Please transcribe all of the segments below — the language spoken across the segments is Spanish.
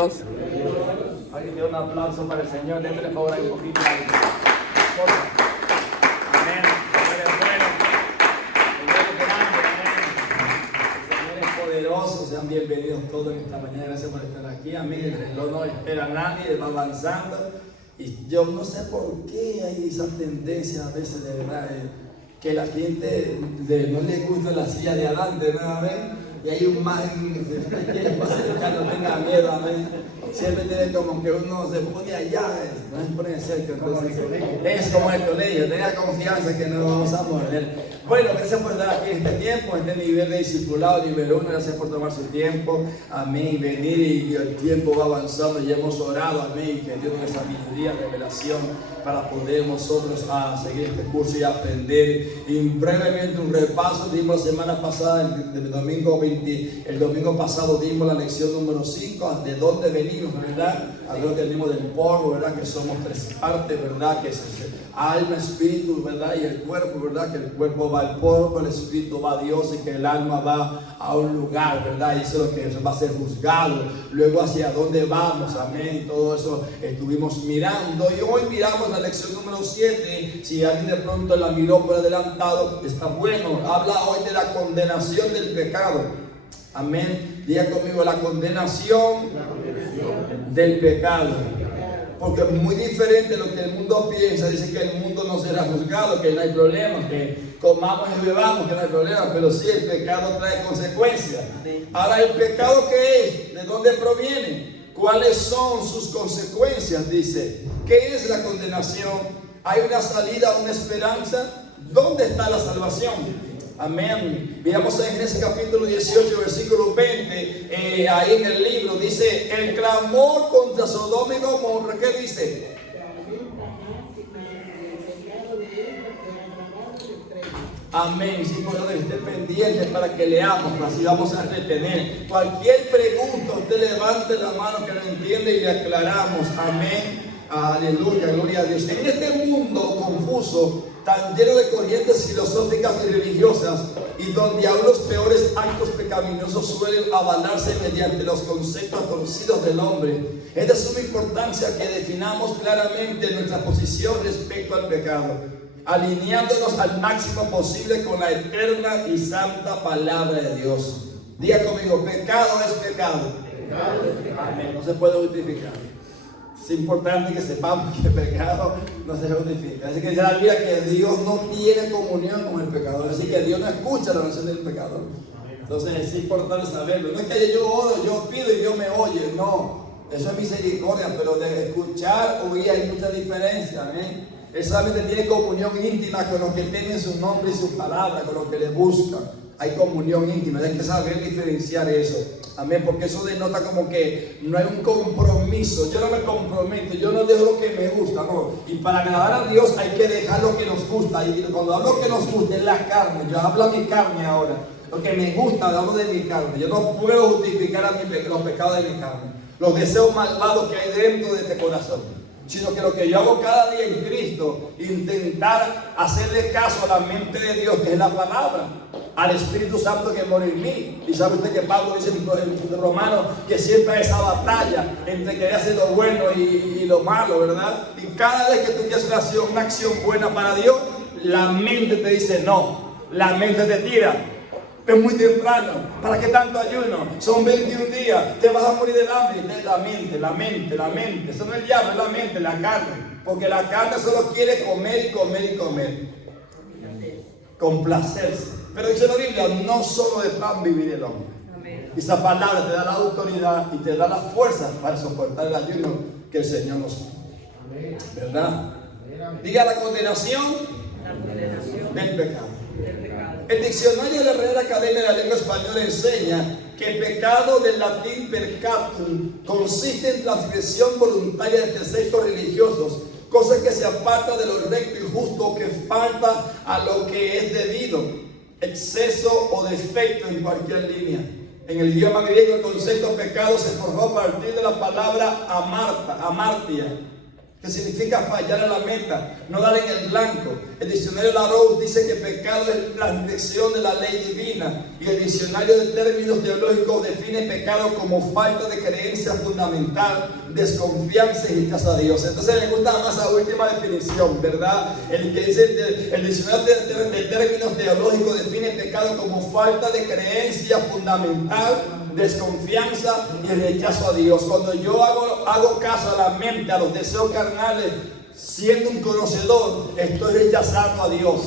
Alguien dio un aplauso para el Señor. Déjale favor ahí un poquito. Amén. El Señor es poderoso. Sean bienvenidos todos en esta mañana. Gracias por estar aquí. Amén. El reloj no espera a nadie, va avanzando. Y yo no sé por qué hay esa tendencia a veces de verdad que la gente no le gusta la silla de adelante, ¿no? Amén. Y hay un margen que se quiere acercar, no tenga miedo, amén. Siempre tiene como que uno se pone allá, no se pone cerca. Entonces, es como el colegio, tenga confianza que no vamos a morder. Bueno, gracias por estar aquí en este tiempo, en este nivel de discipulado, nivel 1. Gracias por tomar su tiempo, amén. Venir y el tiempo va avanzando y hemos orado, amén. Que Dios nos dé sabiduría, revelación para poder nosotros seguir este curso y aprender. Y brevemente un repaso, dimos la semana pasada, el domingo pasado dimos la lección número 5, de dónde venimos, ¿verdad? Algo que venimos del polvo, ¿verdad? Que somos tres partes, ¿verdad? Que es alma, espíritu, ¿verdad? Y el cuerpo, ¿verdad? Que el cuerpo va al polvo, el espíritu va a Dios y que el alma va a un lugar, ¿verdad? Y eso es lo que va a ser juzgado. Luego hacia dónde vamos, amén. Y todo eso estuvimos mirando. Y hoy miramos la lección número 7. Si alguien de pronto la miró por adelantado, está bueno. Habla hoy de la condenación del pecado. Amén. Diga conmigo, la condenación del pecado. Porque es muy diferente de lo que el mundo piensa. Dice que el mundo no será juzgado, que no hay problema, que comamos y bebamos, que no hay problema. Pero sí, el pecado trae consecuencias. Ahora, ¿el pecado qué es? ¿De dónde proviene? ¿Cuáles son sus consecuencias? Dice, ¿qué es la condenación? ¿Hay una salida, una esperanza? ¿Dónde está la salvación? Amén. Veamos en Génesis capítulo 18, versículo 20. Ahí en el libro dice: el clamor contra Sodoma y Gomorra. ¿Qué dice? Amén. Sí, por favor, esté pendiente para que leamos, así vamos a retener. Cualquier pregunta, usted levante la mano que lo entiende y le aclaramos. Amén. Aleluya, gloria a Dios. En este mundo confuso, tan lleno de corrientes filosóficas y religiosas, y donde aún los peores actos pecaminosos suelen avalarse mediante los conceptos torcidos del hombre, es de suma importancia que definamos claramente nuestra posición respecto al pecado, alineándonos al máximo posible con la eterna y santa palabra de Dios. Diga conmigo, pecado es pecado. Pecado es pecado. Amén. No se puede justificar. Es importante que sepamos que el pecado no se justifica. Así que dice la Biblia que Dios no tiene comunión con el pecador. Así que Dios no escucha la oración del pecador. Entonces es importante saberlo. No es que yo oro, yo pido y Dios me oye. No, eso es misericordia. Pero de escuchar, oír, hay mucha diferencia. ¿Amén? Él solamente tiene comunión íntima con los que tienen su nombre y su palabra, con los que le buscan. Hay comunión íntima. Hay que saber diferenciar eso. Amén, porque eso denota como que no hay un compromiso. Yo no me comprometo, yo no dejo lo que me gusta, no. Y para agradar a Dios hay que dejar lo que nos gusta. Y cuando hablo que nos gusta es la carne. Yo hablo de mi carne ahora. Lo que me gusta, hablo de mi carne. Yo no puedo justificar los pecados de mi carne, los deseos malvados que hay dentro de este corazón. Sino que lo que yo hago cada día en Cristo, intentar hacerle caso a la mente de Dios, que es la palabra, al Espíritu Santo que mora en mí. Y sabe usted que Pablo dice en Romanos que siempre hay esa batalla entre querer hacer lo bueno y lo malo, ¿verdad? Y cada vez que tú quieres una acción buena para Dios, la mente te dice no, la mente te tira. Es muy temprano, ¿para qué tanto ayuno? Son 21 días, te vas a morir del hambre. La mente. Eso no es el diablo, es la mente, la carne. Porque la carne solo quiere comer y comer y comer. Complacerse. Pero dice la Biblia, no solo de pan vivir el hombre. Amén. Esa palabra te da la autoridad y te da la fuerza para soportar el ayuno que el Señor nos da. ¿Verdad? Diga la condenación del pecado. El diccionario de la Real Academia de la Lengua Española enseña que el pecado del latín peccatum consiste en transgresión voluntaria de preceptos religiosos, cosa que se aparta de lo recto y justo, que falta a lo que es debido, exceso o defecto en cualquier línea. En el idioma griego el concepto pecado se forjó a partir de la palabra amartia, que significa fallar a la meta, no dar en el blanco. El diccionario Larousse dice que pecado es transgresión de la ley divina, y el diccionario de términos teológicos define pecado como falta de creencia fundamental, desconfianza y rechazo a Dios. Entonces me gusta más la última definición, ¿verdad? El que dice el diccionario de términos teológicos define pecado como falta de creencia fundamental, desconfianza y rechazo a Dios. Cuando yo hago caso a la mente, a los deseos carnales, siendo un conocedor, estoy rechazando a Dios,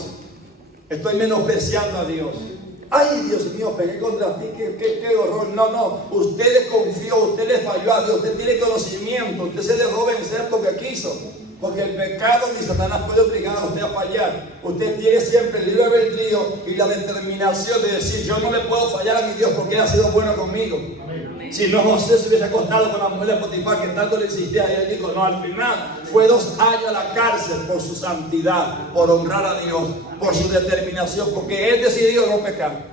estoy menospreciando a Dios. Ay, Dios mío, pegué contra ti, qué horror. No, usted le confió, usted le falló a Dios, usted tiene conocimiento, usted se dejó vencer porque quiso. Porque el pecado ni Satanás puede obligar a usted a fallar. Usted tiene siempre el libre albedrío y la determinación de decir: yo no le puedo fallar a mi Dios porque Él ha sido bueno conmigo. Amén. Si no, José se hubiese acostado con la mujer de Potifar que tanto le insistía, y él dijo: no, al final fue 2 años a la cárcel por su santidad, por honrar a Dios, por su determinación, porque él decidió no pecar.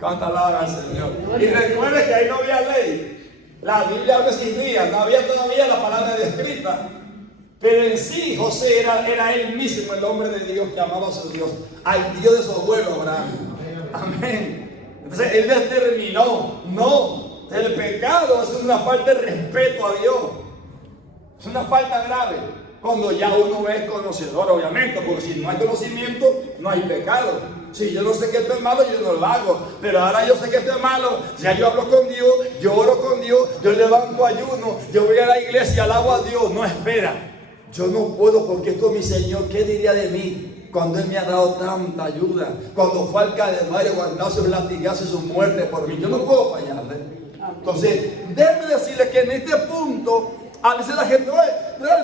Canta alabanza al Señor. Y recuerde que ahí no había ley. La Biblia no existía, no había todavía la palabra escrita. Pero en sí José era él mismo el hombre de Dios que amaba a su Dios, al Dios de su abuelo Abraham. Amén. Entonces él determinó: no, el pecado es una falta de respeto a Dios, es una falta grave. Cuando ya uno es conocedor, obviamente, porque si no hay conocimiento, no hay pecado. Si yo no sé que esto es malo, yo no lo hago. Pero ahora yo sé que esto es malo. Ya yo hablo con Dios, yo oro con Dios, yo levanto ayuno, yo voy a la iglesia, alabo a Dios. No, espera. Yo no puedo, porque esto es mi Señor. ¿Qué diría de mí cuando Él me ha dado tanta ayuda? Cuando fue al Calvario, aguantado sus latigazos y su muerte por mí. Yo no puedo fallarle. Entonces, déjeme decirle que en este punto, a veces la gente: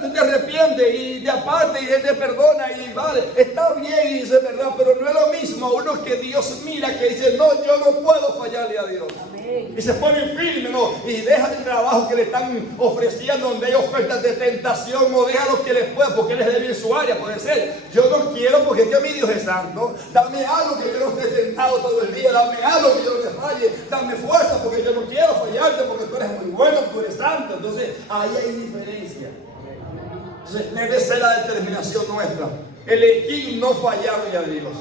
tú te arrepientes y te apartas y Él te perdona y vale, está bien, y dice verdad, pero no es lo mismo uno que Dios mira, que dice: no, yo no puedo fallarle a Dios. Amén. Y se pone firme, ¿no? Y deja el trabajo que le están ofreciendo, donde hay ofertas de tentación, o deja lo que les pueda, porque Él es débil en su área. Puede ser: yo no quiero porque es que mi Dios es santo, dame algo que yo no esté tentado todo el día, dame algo que yo no te falle, dame fuerza porque yo no quiero fallarte, porque tú eres muy bueno, tú eres santo. Entonces ahí hay diferencia. Entonces debe ser la determinación nuestra, elegir no fallarle a Dios,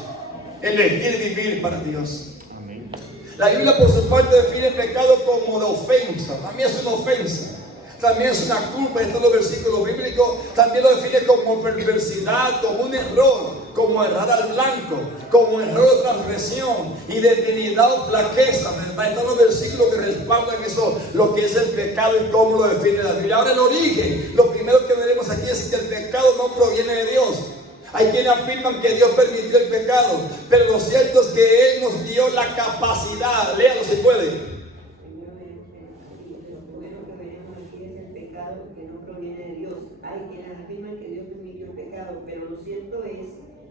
elegir vivir para Dios. Amén. La Biblia por su parte define el pecado como de ofensa. También es una ofensa, también es una culpa. Estos son los versículos bíblicos. También lo define como perversidad, como un error, como errar al blanco, como error o transgresión, y debilidad o flaqueza, ¿verdad? Están los versículos que respaldan eso, lo que es el pecado y cómo lo define la Biblia. Ahora, el origen, lo primero que veremos aquí es que el pecado no proviene de Dios. Hay quienes afirman que Dios permitió el pecado, pero lo cierto es que Él nos dio la capacidad. Léalo si puede. Pero lo cierto es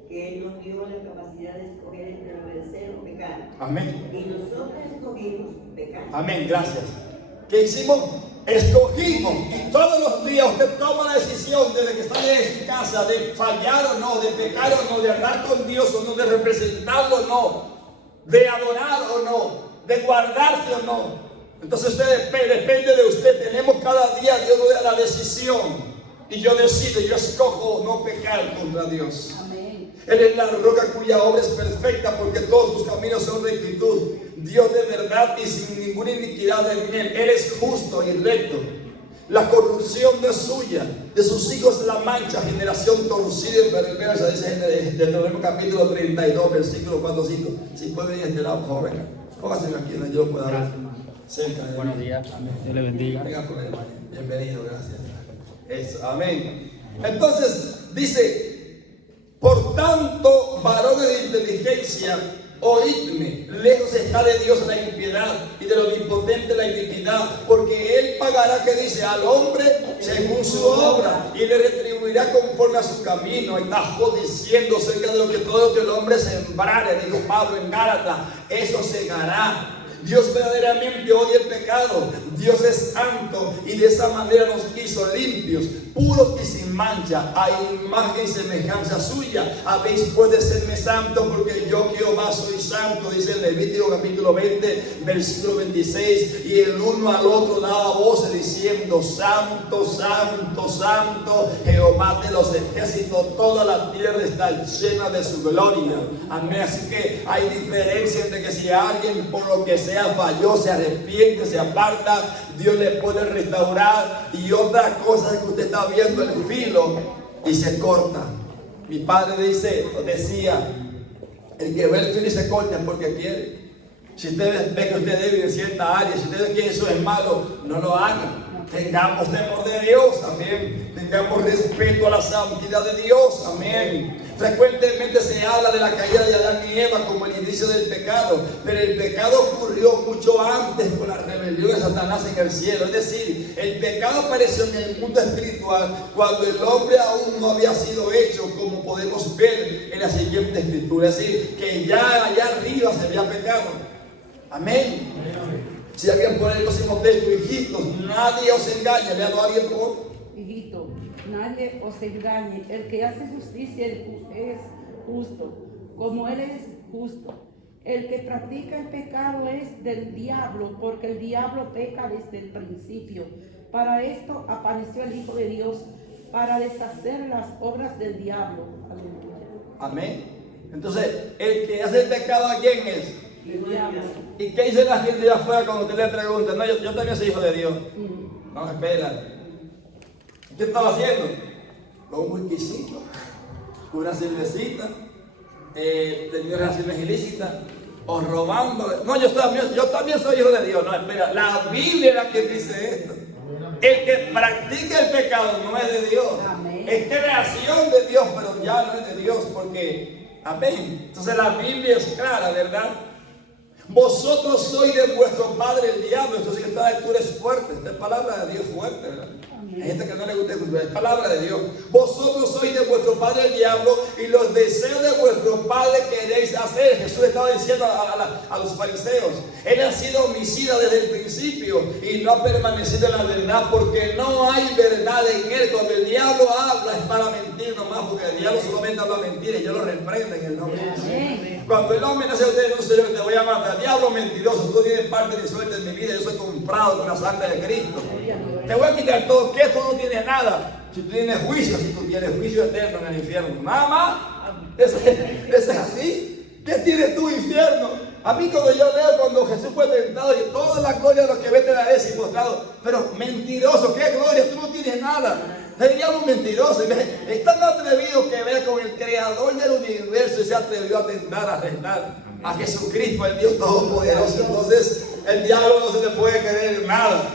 que Él nos dio la capacidad de escoger entre obedecer o pecar. Amén. Y nosotros escogimos pecar. Amén, gracias. ¿Qué hicimos? Escogimos. Y todos los días usted toma la decisión, desde que está en su casa, de fallar o no, de pecar o no, de hablar con Dios o no, de representarlo o no, de adorar o no, de guardarse o no. Entonces usted depende de usted. Tenemos cada día, Dios nos da la decisión. Y yo decido, yo escojo no pecar contra Dios. Amén. Él es la roca cuya obra es perfecta, porque todos sus caminos son rectitud. Dios de verdad y sin ninguna iniquidad en Él. Él es justo y recto. La corrupción no es suya, de sus hijos la mancha, generación torcida y perversa. Dice Deuteronomio capítulo 32, versículo 4 o 5. Si pueden ir a este lado, por favor, venga. Póngase aquí donde yo lo pueda ver. Cerca de Buenos días. Dios le bendiga. Bienvenido, gracias. Eso, amén. Entonces dice: por tanto, varones de inteligencia, oídme, lejos está de Dios la impiedad y de lo impotente la iniquidad, porque Él pagará, que dice, al hombre según su obra, y le retribuirá conforme a su camino. Está diciendo acerca de lo que todo lo que el hombre sembrare, dijo Pablo en Gálatas, eso segará. Dios verdaderamente odia el pecado, Dios es santo y de esa manera nos hizo limpios, puros y sin mancha, a imagen y semejanza suya. Habéis pues de serme santo, porque yo Jehová soy santo, dice el Levítico capítulo 20, versículo 26. Y el uno al otro daba voces diciendo: Santo, santo, santo, Jehová de los ejércitos, toda la tierra está llena de su gloria. Amén. Así que hay diferencia entre que si alguien por lo que sea falló, se arrepiente, se aparta, Dios le puede restaurar. Y otra cosa es que usted está viendo el filo y se corta. Mi padre decía: el que ve el filo y se corta es porque quiere. Si usted ve que usted es débil en cierta área, si usted ve que eso es malo, no lo haga. Tengamos temor de Dios, amén. Tengamos respeto a la santidad de Dios, amén. Frecuentemente se habla de la caída de Adán y Eva como el inicio del pecado, pero el pecado ocurrió mucho antes con la rebelión de Satanás en el cielo. Es decir, el pecado apareció en el mundo espiritual cuando el hombre aún no había sido hecho, como podemos ver en la siguiente escritura. Es decir, que ya allá arriba se había pecado. Amén. Si alguien pone el próximo texto: hijitos, nadie os engañe. Lealo a alguien, por favor. Hijito, nadie os engañe. El que hace justicia es justo, como él es justo. El que practica el pecado es del diablo, porque el diablo peca desde el principio. Para esto apareció el Hijo de Dios, para deshacer las obras del diablo. Aleluya. Amén. Entonces, el que hace el pecado, ¿a quién es? El diablo. ¿Y qué dice la gente de afuera cuando usted le pregunta? No, yo también soy hijo de Dios. No, espera. ¿Qué estaba haciendo? Con un whiskycito, una cervecita, tenía relaciones ilícitas, o robando. No, yo también soy hijo de Dios. No, espera, la Biblia es la que dice esto. El que practica el pecado no es de Dios. Amén. Es creación de Dios, pero ya no es de Dios, porque, amén. Entonces la Biblia es clara, ¿verdad? Vosotros sois de vuestro padre el diablo. Entonces esta lectura es fuerte. Esta es palabra de Dios fuerte, ¿verdad? Hay gente que no le gusta escuchar. Es palabra de Dios. Vosotros sois de vuestro padre el diablo, y los deseos de vuestro padre queréis hacer. Jesús estaba diciendo a los fariseos: él ha sido homicida desde el principio y no ha permanecido en la verdad, porque no hay verdad en él. Cuando el diablo habla es para mentir nomás, porque el diablo solamente habla mentira, y yo lo reprendo en el nombre de Jesús. Cuando el hombre nace a usted, no sé yo que te voy a matar. Diablo mentiroso, tú tienes parte de suerte en mi vida, yo soy comprado con la sangre de Cristo. Te voy a quitar todo, que esto no tiene nada. Si tú tienes juicio, si tú tienes juicio eterno en el infierno, nada más. Eso es así. ¿Qué tienes tú, infierno? A mí, cuando yo leo cuando Jesús fue tentado, y toda la gloria de los que ven te daré sin postrado, pero mentiroso, ¿qué gloria? Tú no tienes nada. El diablo es mentiroso. Es tan atrevido que ve con el creador del universo y se atrevió a tentar, a rentar a Jesucristo, el Dios Todopoderoso. Entonces, el diablo no se le puede creer nada.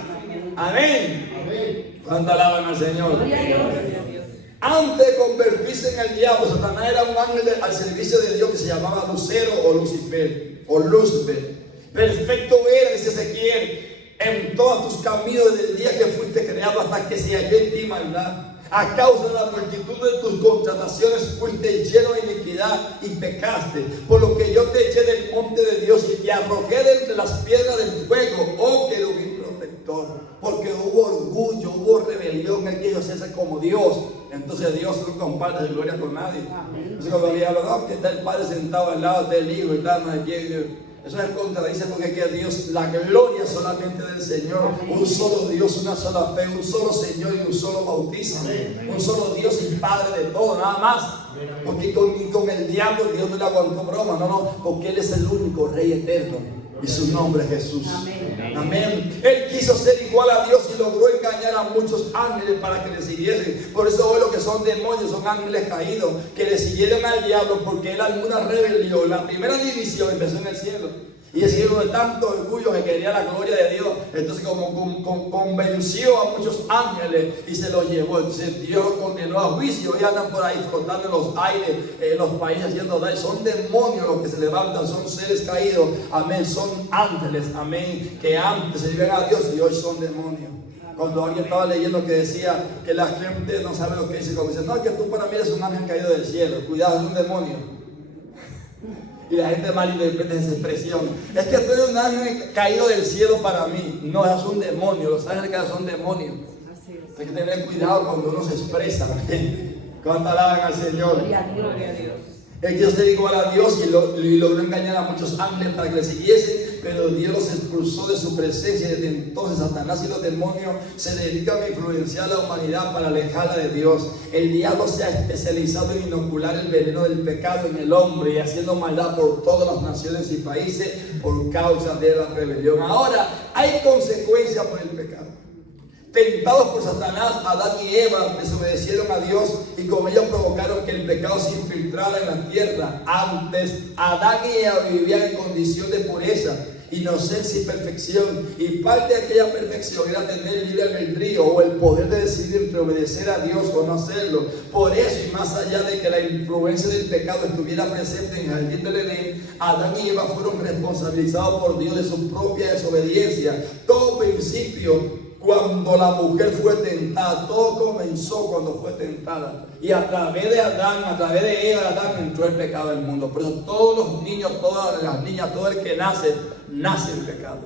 Amén. ¿Cuánto alaban al Señor? Antes de convertirse en el diablo, Satanás era un ángel al servicio de Dios que se llamaba Lucero o Lucifer o Luzbel. Perfecto era, dice Ezequiel, en todos tus caminos desde el día que fuiste creado hasta que se halló en ti maldad. A causa de la multitud de tus contrataciones fuiste lleno de iniquidad y pecaste, por lo que yo te eché del monte de Dios y te arrojé de entre las piedras del fuego, oh querubín protector, porque hubo orgullo, hubo rebelión, el que ellos se hace como Dios. Entonces Dios no comparte su gloria con nadie. Entonces cuando le hablan, no, que está el Padre sentado al lado del Hijo y tal, no sé quién. Eso es contradice, porque que Dios, la gloria solamente del Señor, un solo Dios, una sola fe, un solo Señor y un solo bautismo, un solo Dios y Padre de todo, nada más. Porque con el diablo Dios no le aguantó broma, no, porque Él es el único Rey eterno y su nombre es Jesús. Amén. Él quiso ser igual a Dios y logró engañar a muchos ángeles para que le siguiesen. Por eso hoy los que son demonios son ángeles caídos, que le siguieron al diablo porque él alguna rebelión. La primera división empezó en el cielo, y el cielo de tanto orgullo que quería la gloria de Dios, entonces como convenció a muchos ángeles y se los llevó. Entonces Dios los condenó a juicio y andan por ahí flotando en los aires, en los países haciendo daño. Son demonios los que se levantan, son seres caídos, amén, son ángeles, amén, que antes se debían a Dios y hoy son demonios. Cuando alguien estaba leyendo que decía que la gente no sabe lo que dice, cuando dice, no, es que tú para mí eres un ángel caído del cielo, cuidado, es un demonio. Y la gente malinterpreta esa expresión. Es que tú eres un ángel caído del cielo para mí. No, es un demonio. Los ángeles caídos son demonios. Así es. Hay que tener cuidado cuando uno se expresa. Cuando alaban al Señor. Gloria a Dios, gloria a Dios. Es que Dios se igual a Dios y logró engañar a muchos ángeles para que le siguiesen, pero Dios los expulsó de su presencia. Desde entonces Satanás y los demonios se dedican a influenciar a la humanidad para alejarla de Dios. El diablo se ha especializado en inocular el veneno del pecado en el hombre y haciendo maldad por todas las naciones y países por causa de la rebelión. Ahora hay consecuencias por el pecado. Tentados por Satanás, Adán y Eva desobedecieron a Dios y con ello provocaron que el pecado se infiltrara en la tierra. Antes, Adán y Eva vivían en condición de pureza, inocencia y perfección, y parte de aquella perfección era tener libre albedrío o el poder de decidir entre obedecer a Dios o no hacerlo. Por eso, y más allá de que la influencia del pecado estuviera presente en el jardín del Edén, Adán y Eva fueron responsabilizados por Dios de su propia desobediencia. Todo principio, cuando la mujer fue tentada, todo comenzó cuando fue tentada. Y a través de Adán, a través de Eva, Adán entró el pecado al mundo. Por eso todos los niños, todas las niñas, todo el que nace, nace en pecado.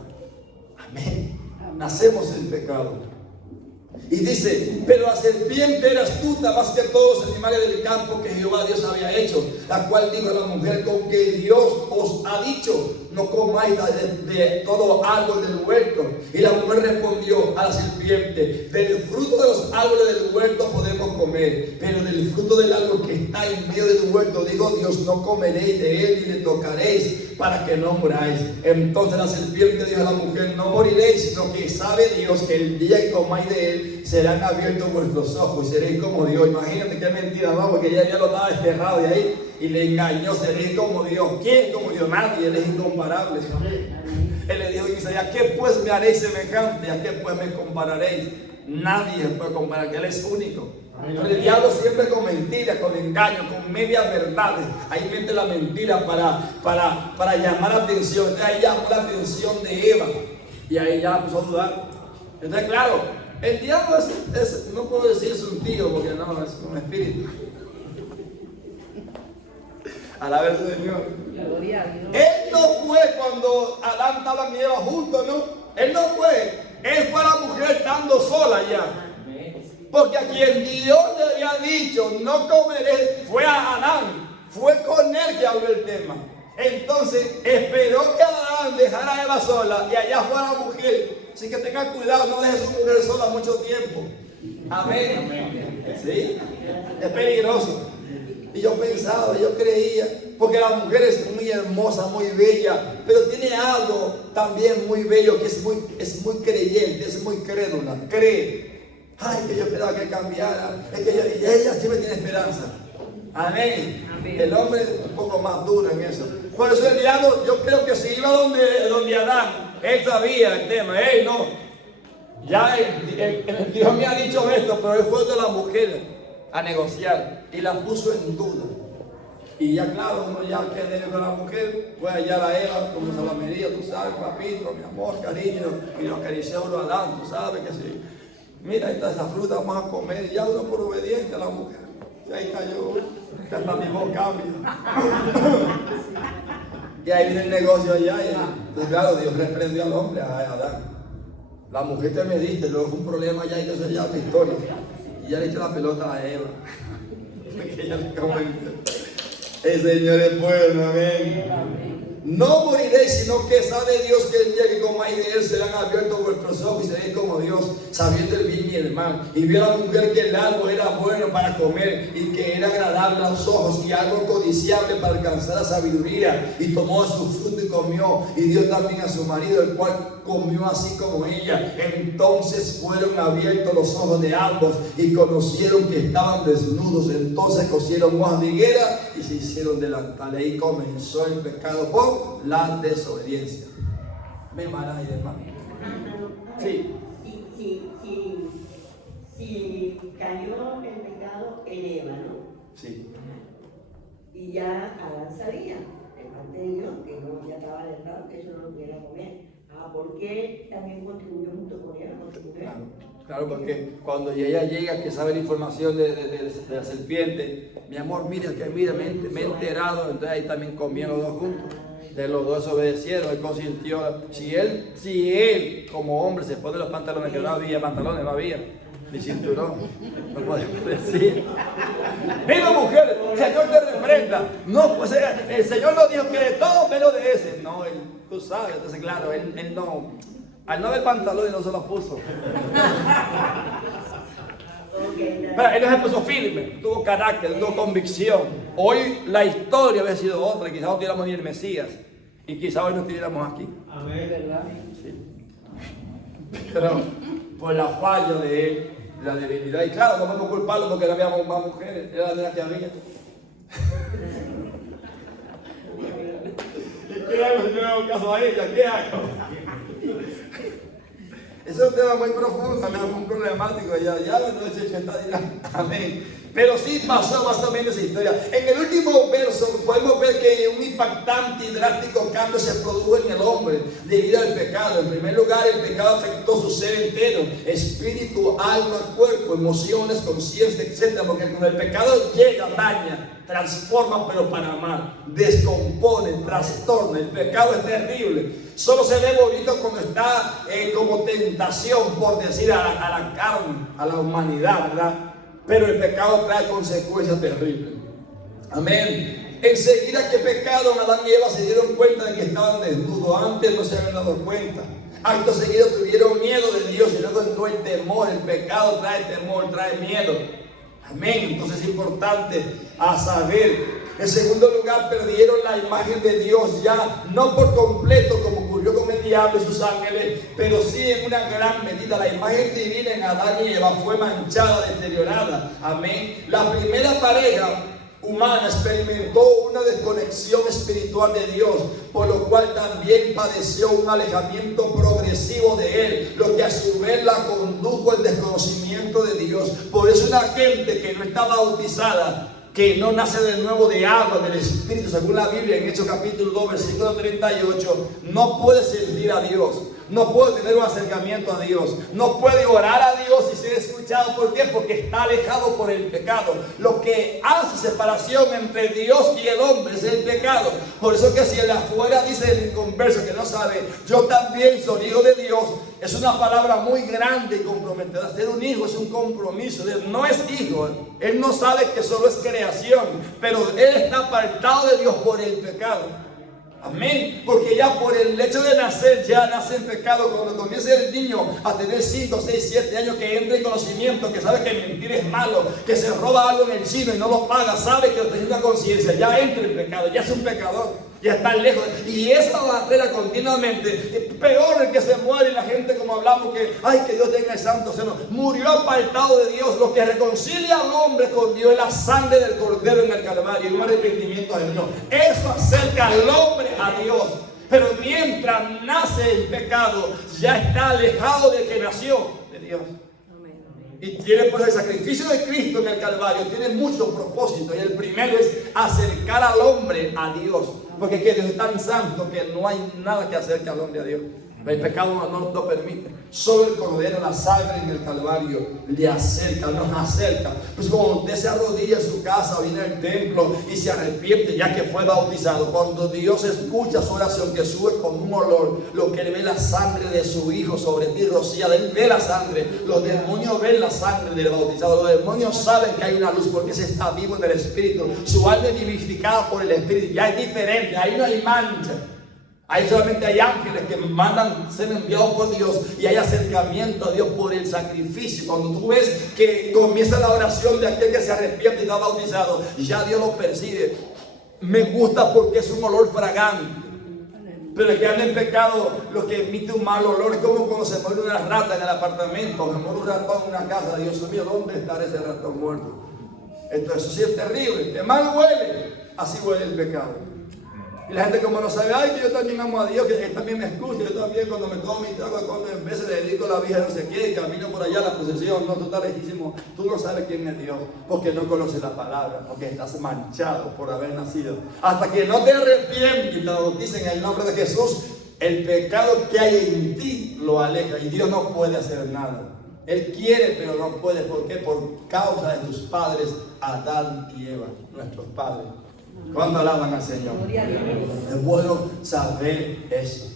Amén. Nacemos en pecado. Y dice, pero la serpiente era astuta más que todos los animales del campo que Jehová Dios había hecho, la cual dijo a la mujer, con que Dios os ha dicho, no comáis de todo árbol del huerto. Y la mujer respondió a la serpiente, del fruto de los árboles del huerto podemos comer, pero del fruto del árbol que está en medio del huerto, dijo Dios, no comeréis de él ni le tocaréis, para que no muráis. Entonces la serpiente dijo a la mujer, no moriréis, sino que sabe Dios que el día que comáis de él, serán abiertos vuestros ojos y seréis como Dios. Imagínate qué mentira, ¿no? Porque ella ya lo estaba desterrado de ahí y le engañó, seréis como Dios. ¿Quién como Dios? Nadie, él es incomparable. Él le dijo a Isaías, ¿a qué pues me haréis semejante? ¿A qué pues me compararéis? Nadie puede comparar, que él es único. Pero el diablo siempre con mentiras, con engaños, con medias verdades. Ahí mete la mentira para llamar la atención. Entonces ahí llamó la atención de Eva y ahí ya la puso a dudar. Entonces claro, el diablo no puedo decir es un tío porque no, es un espíritu. Alabe al Señor. Gloria a Dios. Él no fue cuando Adán estaba y Eva juntos, ¿no? Él no fue. Él fue a la mujer estando sola ya. Porque a quien Dios le había dicho, no comeré, fue a Adán. Fue con él que habló el tema. Entonces esperó que Adán dejara a Eva sola y allá fue la mujer. Así que tengan cuidado, no deje a su mujer sola mucho tiempo. Amén. ¿Sí? Es peligroso. Y yo pensaba, yo creía, porque la mujer es muy hermosa, muy bella, pero tiene algo también muy bello, que es muy creyente, es muy crédula, cree. Ay, que yo esperaba que cambiara, es que ella siempre tiene esperanza. Amén. Amén. El hombre es un poco más duro en eso. Por eso el diablo, yo creo que si iba donde Adán, él sabía el tema, no. Ya Dios me ha dicho esto, pero él fue de la mujer a negociar y la puso en duda. Y ya claro, uno ya que con la mujer, fue allá a Eva como salamería, tú sabes, papito, mi amor, cariño, y lo acarició uno a Adán, tú sabes que sí. Mira, ahí está esa fruta, vamos a comer, y ya uno por obediente a la mujer. Y ahí cayó, que hasta mi voz cambia. Y ahí viene el negocio allá, entonces claro, Dios reprendió al hombre, a Adán. La mujer te me diste, luego fue un problema allá, y entonces ya la historia. Y ya le echó la pelota a Eva. Que ella le comentó. El Señor es bueno, amén. No moriréis, sino que sabe Dios que el día que comáis de él serán abiertos vuestros ojos y seréis como Dios, sabiendo el bien y el mal. Y vio la mujer que el árbol era bueno para comer y que era agradable a los ojos y algo codiciable para alcanzar la sabiduría. Y tomó de su fruto y comió, y dio también a su marido, el cual comió así como ella. Entonces fueron abiertos los ojos de ambos y conocieron que estaban desnudos. Entonces cosieron hojas de higuera y se hicieron delantales. Ahí comenzó el pecado por la desobediencia. Me maná y demás. Sí. Si cayó el pecado en Eva, ¿no? Sí. Y ya Adán sabía, de parte de Dios, que no, ya estaba alertado que eso no lo pudiera comer. ¿Por qué también contribuyó junto con Eva, con su mujer? Claro. Claro, porque cuando ella llega, que sabe la información de la serpiente, mi amor, mira, me he enterado, entonces ahí también comieron los dos juntos. De los dos obedecieron, él consintió. Si él como hombre se pone los pantalones, que no había pantalones, no había, ni cinturón, no podemos decir. Mira, mujer, el Señor te reprenda. No, pues el Señor nos dijo que de todo menos de ese. No, tú sabes, entonces claro, él no, al no ver pantalones no se los puso. Pero él no se puso firme, tuvo carácter, tuvo convicción. Hoy la historia había sido otra, quizás no tuviéramos ni el Mesías y quizás hoy no estuviéramos aquí. Amén, ¿verdad? Sí. Pero por la falla de él, la debilidad, y claro, no podemos culparlo porque no había más mujeres, era la que había. ¿Y qué hago si no le hago caso a ella? ¿Qué hago? Eso es un tema muy profundo, también muy problemático. Ya la noche está dirán, amén. Pero sí pasó más o menos esa historia. En el último verso podemos ver que un impactante y drástico cambio se produjo en el hombre debido al pecado. En primer lugar, el pecado afectó su ser entero: espíritu, alma, cuerpo, emociones, conciencia, etc. Porque cuando el pecado llega, daña, transforma, pero para mal, descompone, trastorna. El pecado es terrible. Solo se ve bonito cuando está como tentación, por decir, a la carne, a la humanidad, ¿verdad? Pero el pecado trae consecuencias terribles. Amén. Enseguida que pecaron, Adán y Eva se dieron cuenta de que estaban desnudos. Antes no se habían dado cuenta. Acto seguido tuvieron miedo de Dios y luego entró el temor. El pecado trae temor, trae miedo. Amén. Entonces es importante a saber. En segundo lugar, perdieron la imagen de Dios ya, no por completo como ocurrió con el diablo y sus ángeles, pero sí en una gran medida. La imagen divina en Adán y Eva fue manchada, deteriorada. Amén. La primera pareja humana experimentó una desconexión espiritual de Dios, por lo cual también padeció un alejamiento progresivo de Él, lo que a su vez la condujo al desconocimiento de Dios. Por eso una gente que no está bautizada, que no nace de nuevo de agua, del Espíritu, según la Biblia en Hechos capítulo 2, versículo 38, no puede servir a Dios, no puede tener un acercamiento a Dios, no puede orar a Dios y ser escuchado. ¿Por qué? Porque está alejado por el pecado. Lo que hace separación entre Dios y el hombre es el pecado. Por eso que si el de afuera dice el inconverso que no sabe, yo también soy hijo de Dios, es una palabra muy grande y comprometedora. Ser un hijo es un compromiso. Él no es hijo, él no sabe que solo es creación, pero él está apartado de Dios por el pecado. Amén, porque ya por el hecho de nacer, ya nace en pecado. Cuando comienza el niño a tener 5, 6, 7 años, que entra en conocimiento, que sabe que mentir es malo, que se roba algo en el chino y no lo paga, sabe que tiene una conciencia, ya entra en pecado, ya es un pecador, ya está lejos. Y esa barrera continuamente, peor el que se muere, y la gente, como hablamos, que ay, que Dios tenga el santo seno, murió apartado de Dios. Lo que reconcilia al hombre con Dios es la sangre del Cordero en el Calvario y un arrepentimiento de Dios. Eso acerca al hombre a Dios. Pero mientras nace el pecado, ya está alejado de que nació de Dios. Y tiene, pues, el sacrificio de Cristo en el Calvario tiene muchos propósitos, y el primero es acercar al hombre a Dios, porque que Dios es tan santo que no hay nada que acerque al hombre a Dios. El pecado no lo permite. Solo el Cordero, la sangre en el Calvario, le acerca, nos acerca. Pues como usted se arrodilla en su casa o viene al templo y se arrepiente ya que fue bautizado, cuando Dios escucha su oración que sube con un olor, lo que él ve la sangre de su Hijo sobre ti rociada, él ve la sangre. Los demonios ven la sangre del bautizado. Los demonios saben que hay una luz porque se está vivo en el Espíritu. Su alma es vivificada por el Espíritu. Ya es diferente, ahí no hay mancha. Ahí solamente hay ángeles que mandan ser enviados por Dios, y hay acercamiento a Dios por el sacrificio. Cuando tú ves que comienza la oración de aquel que se arrepiente y está bautizado, ya Dios lo percibe. Me gusta porque es un olor fragante. Pero el que anda en pecado, lo que emite un mal olor, es como cuando se muere una rata en el apartamento, se muere un ratón en una casa. Dios mío, ¿dónde estará ese ratón muerto? Entonces eso sí es terrible, que mal huele, así huele el pecado. Y la gente, como no sabe, ay, que yo también amo a Dios, que Él también me escucha, yo también cuando me tomo mi trago, cuando en vez le dedico a la Virgen no sé qué, camino por allá a la procesión. No, tú estás lejísimo, tú no sabes quién es Dios, porque no conoces la palabra, porque estás manchado por haber nacido. Hasta que no te arrepientes y te bautices en el nombre de Jesús, el pecado que hay en ti lo aleja y Dios no puede hacer nada. Él quiere, pero no puede. ¿Por qué? Por causa de tus padres, Adán y Eva, nuestros padres. ¿Cuándo alaban al Señor? Es bueno saber eso.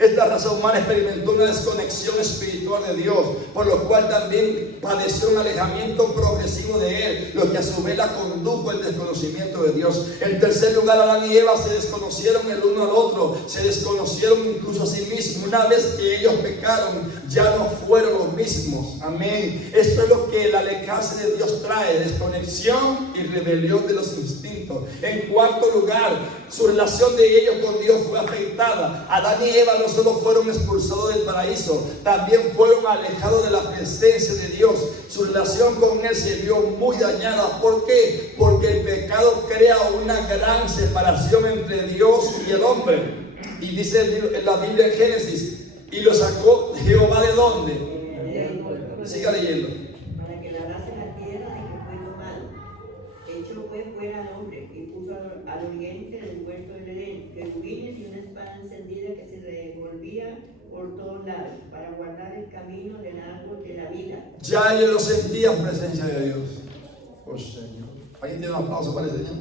Esta raza humana experimentó una desconexión espiritual de Dios, por lo cual también padeció un alejamiento progresivo de Él, lo que a su vez la condujo al desconocimiento de Dios. En tercer lugar, Adán y Eva se desconocieron el uno al otro, se desconocieron incluso a sí mismos. Una vez que ellos pecaron, ya no fueron los mismos. Amén. Esto es lo que el alejarse de Dios trae: desconexión y rebelión de los instintos. En cuarto lugar, su relación de ellos con Dios fue afectada. Adán y Eva no solo fueron expulsados del paraíso, también fueron alejados de la presencia de Dios. Su relación con Él se vio muy dañada. ¿Por qué? Porque el pecado crea una gran separación entre Dios y el hombre. Y dice en la Biblia en Génesis: y lo sacó Jehová ¿de dónde? Siga leyendo. Para que labrase la tierra de que fue tomado. Echó pues fuera al hombre y puso al oriente del huerto del Edén querubines y una espada encendida que se revolvía por todos lados para guardar el camino del árbol de la vida. Ya ellos lo sentían presencia de Dios. Oh Señor. ¿Alguien tiene un aplauso para el Señor?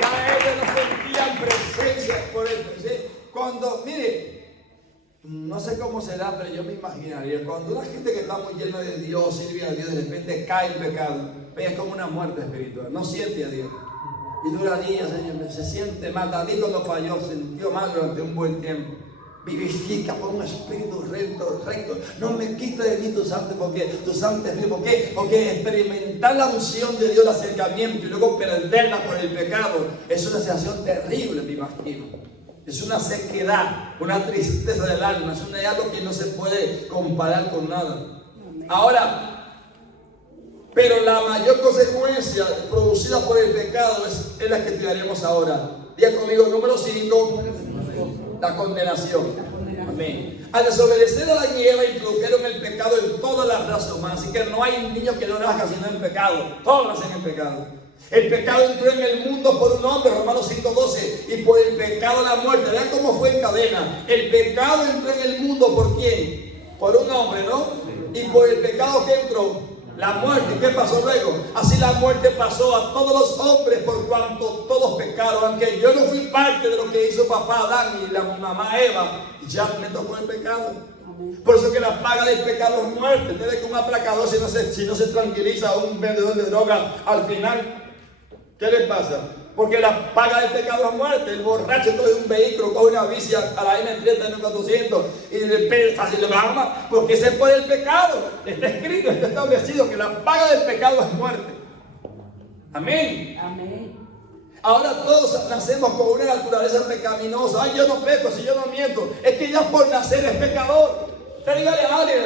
Ya ellos no sentían presencia por el presente. Cuando, mire, no sé cómo será, pero yo me imaginaría, cuando una gente que está muy llena de Dios, sirve a Dios, de repente cae en pecado, es como una muerte espiritual, no siente a Dios. Y dura días, Señor, se siente mal. David cuando falló, sintió mal durante un buen tiempo. Vivifica por un espíritu recto. No me quita de mí tu santo, porque tu santo espíritu. ¿Por qué? Porque experimentar la unción de Dios, el acercamiento, y luego perderla por el pecado, es una sensación terrible, me imagino. Es una sequedad, una tristeza del alma. Es algo que no se puede comparar con nada. Ahora, pero la mayor consecuencia producida por el pecado es la que estudiaremos ahora. Diga conmigo, número 5, la condenación. Amén. Al desobedecer a Adán y Eva, introdujeron el pecado en toda la raza humana. Así que no hay niño que no nazca sino en pecado. Todos nacen en pecado. El pecado entró en el mundo por un hombre, Romanos 5:12, y por el pecado la muerte. Vean cómo fue en cadena. El pecado entró en el mundo ¿por quién? Por un hombre, ¿no? Y por el pecado que entró, la muerte. ¿Qué pasó luego? Así la muerte pasó a todos los hombres por cuanto todos pecaron. Aunque yo no fui parte de lo que hizo papá Adán y la mamá Eva, ya me tocó el pecado. Por eso que la paga del pecado es muerte. Usted ve que un atracador, si no se tranquiliza, a un vendedor de droga, al final, ¿qué le pasa? Porque la paga del pecado es muerte. El borracho coge un vehículo, coge una bici a la M30, M400 y le pesa y le baja, porque ese es por el pecado. Está escrito, está establecido que la paga del pecado es muerte. Amén. Amén. Ahora todos nacemos con una naturaleza pecaminosa. Ay, yo no peco, si yo no miento. Es que ya por nacer es pecador. Usted dígale a alguien,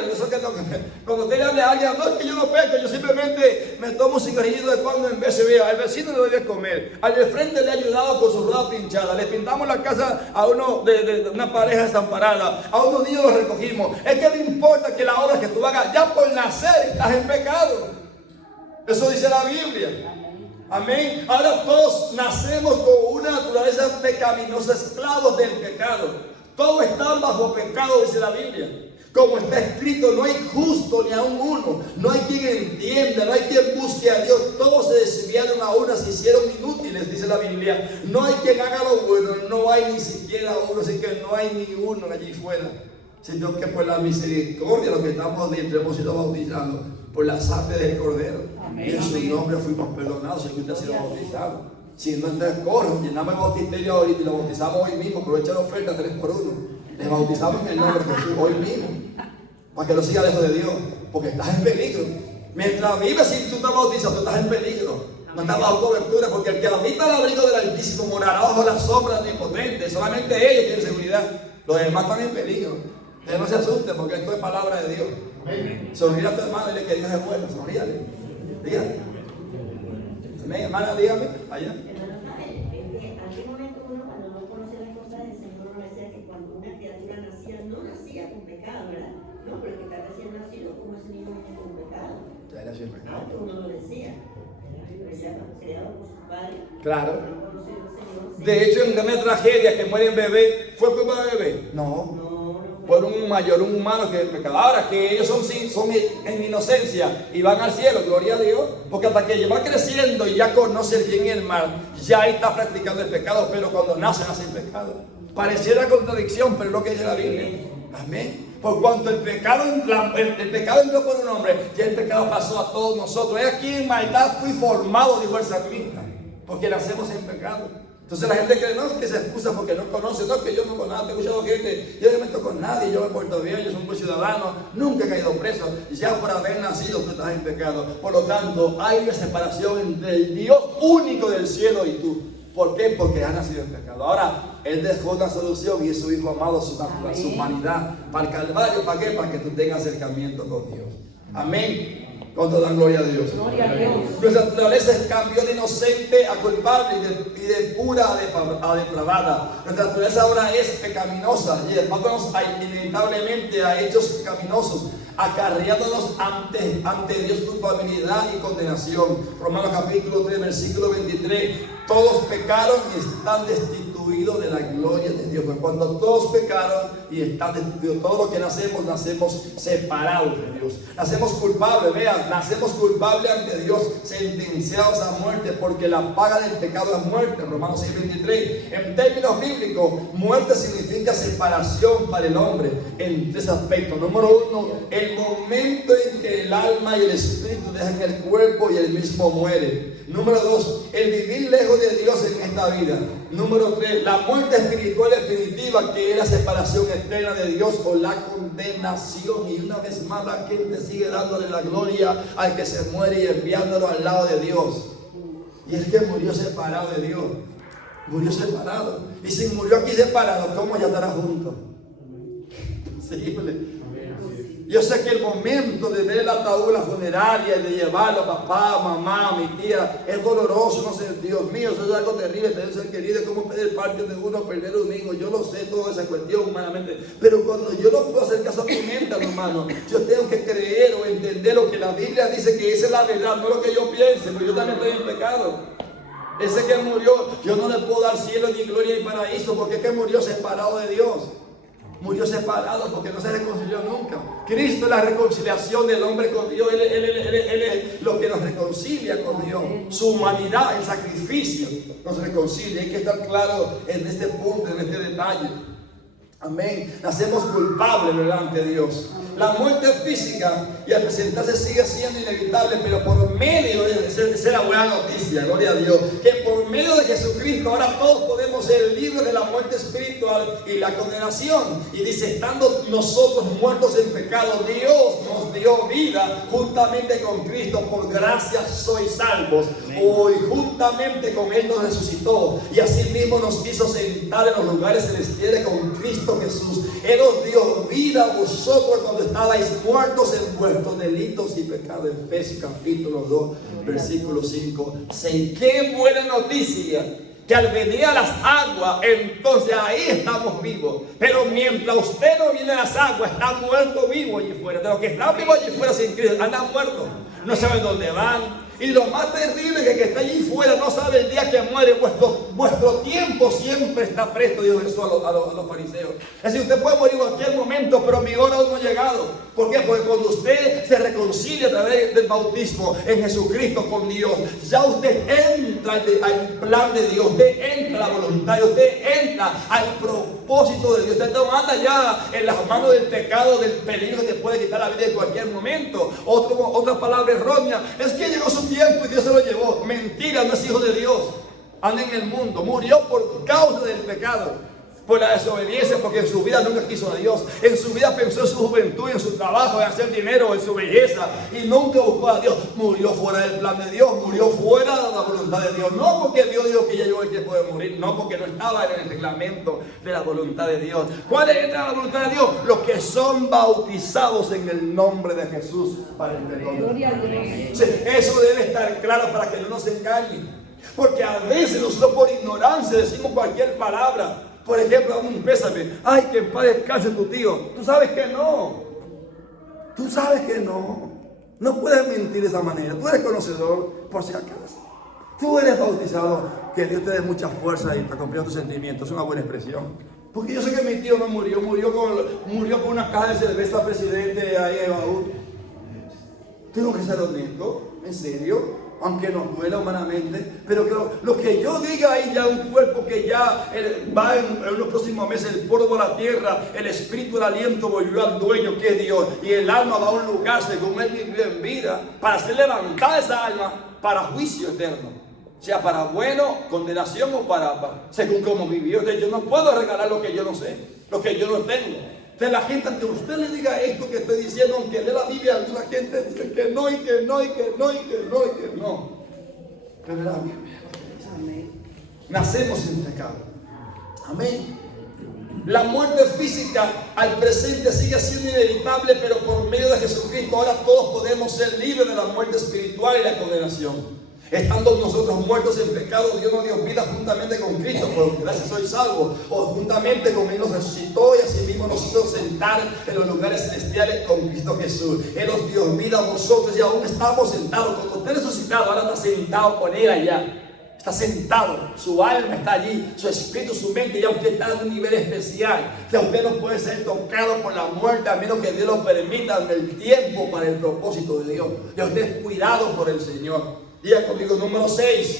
cuando usted le hable a alguien, no es que yo no peco, yo simplemente me tomo un cigarrillo de cuando en vez se vea. Al vecino le doy de comer, al de frente le he ayudado con su rueda pinchada, le pintamos la casa a uno de una pareja desamparada, a unos niños los recogimos. Es que no importa que la obra que tú hagas, ya por nacer estás en pecado. Eso dice la Biblia. Amén. Ahora todos nacemos con una naturaleza pecaminosa, esclavos del pecado. Todos están bajo pecado, dice la Biblia. Como está escrito, no hay justo ni aun uno. No hay quien entienda, no hay quien busque a Dios. Todos se desviaron a una, se hicieron inútiles, dice la Biblia. No hay quien haga lo bueno, no hay ni siquiera uno. Así que no hay ni uno allí fuera. Sino que por la misericordia, los que estamos dentro hemos sido bautizados por la sangre del Cordero. Amén, y en su nombre fuimos perdonados, si usted ha sido bautizado. Si no, entonces corran, llenamos el bautisterio ahorita y lo bautizamos hoy mismo. Aprovecha la oferta 3 por 1. Les bautizamos en el nombre de Jesús hoy mismo, para que no siga lejos de Dios, porque estás en peligro. Mientras vives sin tú estás bautizado, tú estás en peligro. No estás bajo cobertura, porque el que habita el abrigo del Altísimo morará bajo la sombra del Omnipotente. Solamente ellos tienen seguridad. Los demás están en peligro. Ustedes no se asusten, porque esto es palabra de Dios. Sonríe a tu hermano y dile que Dios es bueno. Sonríale. Dígale. Amén, hermana, dígame. Allá. En aquel momento uno, cuando no conoce las cosas del Señor, uno decía que cuando una criatura nacía, no nacía con pecado, ¿verdad? No, pero que está recién nacido, como ese niño viene con pecado. Ya era sin pecado. Uno lo decía, ¿verdad? Pero ya creado por sus padres. Claro. No Señor. De hecho, en gran tragedia que mueren bebés, ¿fue culpa de bebé? No. Por un mayor, un humano que es pecador. Ahora que ellos son en inocencia y van al cielo, gloria a Dios. Porque hasta que ellos van creciendo y ya conocen el bien y el mal, ya ahí está practicando el pecado. Pero cuando nacen pecado. Pareciera contradicción, pero es lo que dice la Biblia. Amén. Por cuanto el pecado entró por un hombre, ya el pecado pasó a todos nosotros. Es aquí en maldad fui formado, dijo el salmista, porque nacemos en pecado. Entonces la gente cree, no, que se excusa porque no conoce, no, que yo no conozco nada, he escuchado gente, yo no me meto con nadie, yo me porto bien, yo soy un buen ciudadano, nunca he caído preso, ya por haber nacido tú estás en pecado. Por lo tanto, hay una separación entre el Dios único del cielo y tú. ¿Por qué? Porque has nacido en pecado. Ahora, Él dejó una solución y es su Hijo amado, su humanidad, para el Calvario. ¿Para qué? Para que tú tengas acercamiento con Dios. Amén. Cuando dan gloria a Dios. Gloria a Dios. Nuestra naturaleza cambió de inocente a culpable y de pura a depravada. Nuestra naturaleza ahora es pecaminosa y el Papa nos inevitablemente a hechos pecaminosos, acarreándonos ante Dios culpabilidad y condenación. Romanos capítulo 3, versículo 23. Todos pecaron y están destituidos de la gloria de Dios. Pues cuando todos pecaron y están destituidos, todos los que nacemos separados de Dios. Nacemos culpables, vean, nacemos culpables ante Dios, sentenciados a muerte, porque la paga del pecado es muerte. Romanos 6:23. En términos bíblicos, muerte significa separación para el hombre en tres aspectos. Número uno, el momento en que el alma y el espíritu dejan el cuerpo y el mismo muere. Número dos, el vivir lejos de Dios en esta vida. Número tres, la muerte espiritual definitiva, que es la separación eterna de Dios o la condenación. Y una vez más la gente sigue dándole la gloria al que se muere y enviándolo al lado de Dios. Y es que murió separado de Dios. Murió separado. Y si murió aquí separado, ¿cómo ya estará juntos? Imposible. Yo sé que el momento de ver el ataúd, la funeraria, de llevarlo a papá, mamá, mi tía, es doloroso, no sé, Dios mío, eso es algo terrible, tener ser querido, es como pedir parte de uno, perder un hijo, yo lo sé, toda esa cuestión humanamente, pero cuando yo no puedo hacer caso a mi mente, hermano, yo tengo que creer o entender lo que la Biblia dice, que esa es la verdad, no lo que yo piense, porque yo también estoy en pecado. Ese que murió, yo no le puedo dar cielo, ni gloria, ni paraíso, porque es que murió separado de Dios. Murió separado porque no se reconcilió nunca. Cristo es la reconciliación del hombre con Dios. Él es lo que nos reconcilia con Dios. Su humanidad, el sacrificio, nos reconcilia. Hay que estar claro en este punto, en este detalle. Amén. Nacemos culpables delante de Dios. La muerte física y al presentarse sigue siendo inevitable, pero por medio de esa es la buena noticia, gloria a Dios, que por medio de Jesucristo ahora todos podemos ser libres de la muerte espiritual y la condenación. Y dice, estando nosotros muertos en pecado, Dios nos dio vida juntamente con Cristo. Por gracia sois salvos. Hoy juntamente con Él nos resucitó y asimismo nos hizo sentar en los lugares celestiales con Cristo Jesús. Él os dio vida a vosotros cuando estabais muertos en vuestros delitos y pecados. Efesios capítulo 2, versículo 5, 6. ¡Qué buena noticia! Que al venir a las aguas, entonces ahí estamos vivos. Pero mientras usted no viene a las aguas, está muerto vivo allí fuera. De los que están vivos allí fuera sin Cristo, andan muertos. No saben dónde van. Y lo más terrible es que el que está allí fuera no sabe el día que muere. Vuestro tiempo siempre está presto, dijo Jesús a los fariseos. Es decir, usted puede morir en cualquier momento, pero mi hora aún no ha llegado. ¿Por qué? Porque cuando usted se reconcilia a través del bautismo en Jesucristo con Dios, ya usted entra al plan de Dios, usted entra a la voluntad de Dios, usted entra al propósito de Dios. Usted no anda ya en las manos del pecado, del peligro que te puede quitar la vida en cualquier momento. Otra palabra errónea es que llegó su tiempo y Dios se lo llevó. Mentira, no es hijo de Dios. Anda en el mundo, murió por causa del pecado, por la desobediencia, porque en su vida nunca quiso a Dios. En su vida pensó en su juventud, en su trabajo, en hacer dinero, en su belleza, y nunca buscó a Dios. Murió fuera del plan de Dios, murió fuera de la voluntad de Dios. No porque Dios dijo que ya llegó el tiempo de morir, no, porque no estaba en el reglamento de la voluntad de Dios. ¿Cuáles entran a la voluntad de Dios? Los que son bautizados en el nombre de Jesús para el perdón. Gloria a Dios. Sí, eso debe estar claro para que no nos engañen. Porque a veces nosotros por ignorancia decimos cualquier palabra. Por ejemplo, dame un pésame. Ay, que en paz descanse tu tío. Tú sabes que no. Tú sabes que no. No puedes mentir de esa manera. Tú eres conocedor, por si acaso. Tú eres bautizado. Que Dios te dé mucha fuerza y te acompañe tus sentimientos. Es una buena expresión. Porque yo sé que mi tío no murió, murió con una caja de cerveza presidente ahí en Baúl. Tengo que ser honesto, en serio, aunque nos duela humanamente, pero que lo que yo diga ahí ya un cuerpo que ya va en los próximos meses, el polvo de la tierra, el espíritu, el aliento volvió al dueño que es Dios, y el alma va a un lugar según él vivió en vida, para hacer levantar esa alma para juicio eterno, sea para bueno, condenación o para según como vivió. Yo no puedo regalar lo que yo no sé, lo que yo no tengo. De la gente, que usted le diga esto que estoy diciendo, aunque lee la Biblia, alguna gente dice que no, y que no, y que no, y que no, y que no. Pero la Biblia, amén. Nacemos en pecado. Amén. La muerte física al presente sigue siendo inevitable, pero por medio de Jesucristo ahora todos podemos ser libres de la muerte espiritual y la condenación. Estando nosotros muertos en pecado, Dios nos dio vida juntamente con Cristo, por gracias soy salvo, o juntamente con Él nos resucitó y así mismo nos hizo sentar en los lugares celestiales con Cristo Jesús. Él nos dio vida a nosotros y aún estamos sentados. Cuando usted resucitado, ahora está sentado con Él allá. Está sentado, su alma está allí, su espíritu, su mente, ya usted está en un nivel especial. Que usted no puede ser tocado por la muerte a menos que Dios lo permita en el tiempo para el propósito de Dios. Ya usted es cuidado por el Señor. Diga conmigo, número 6.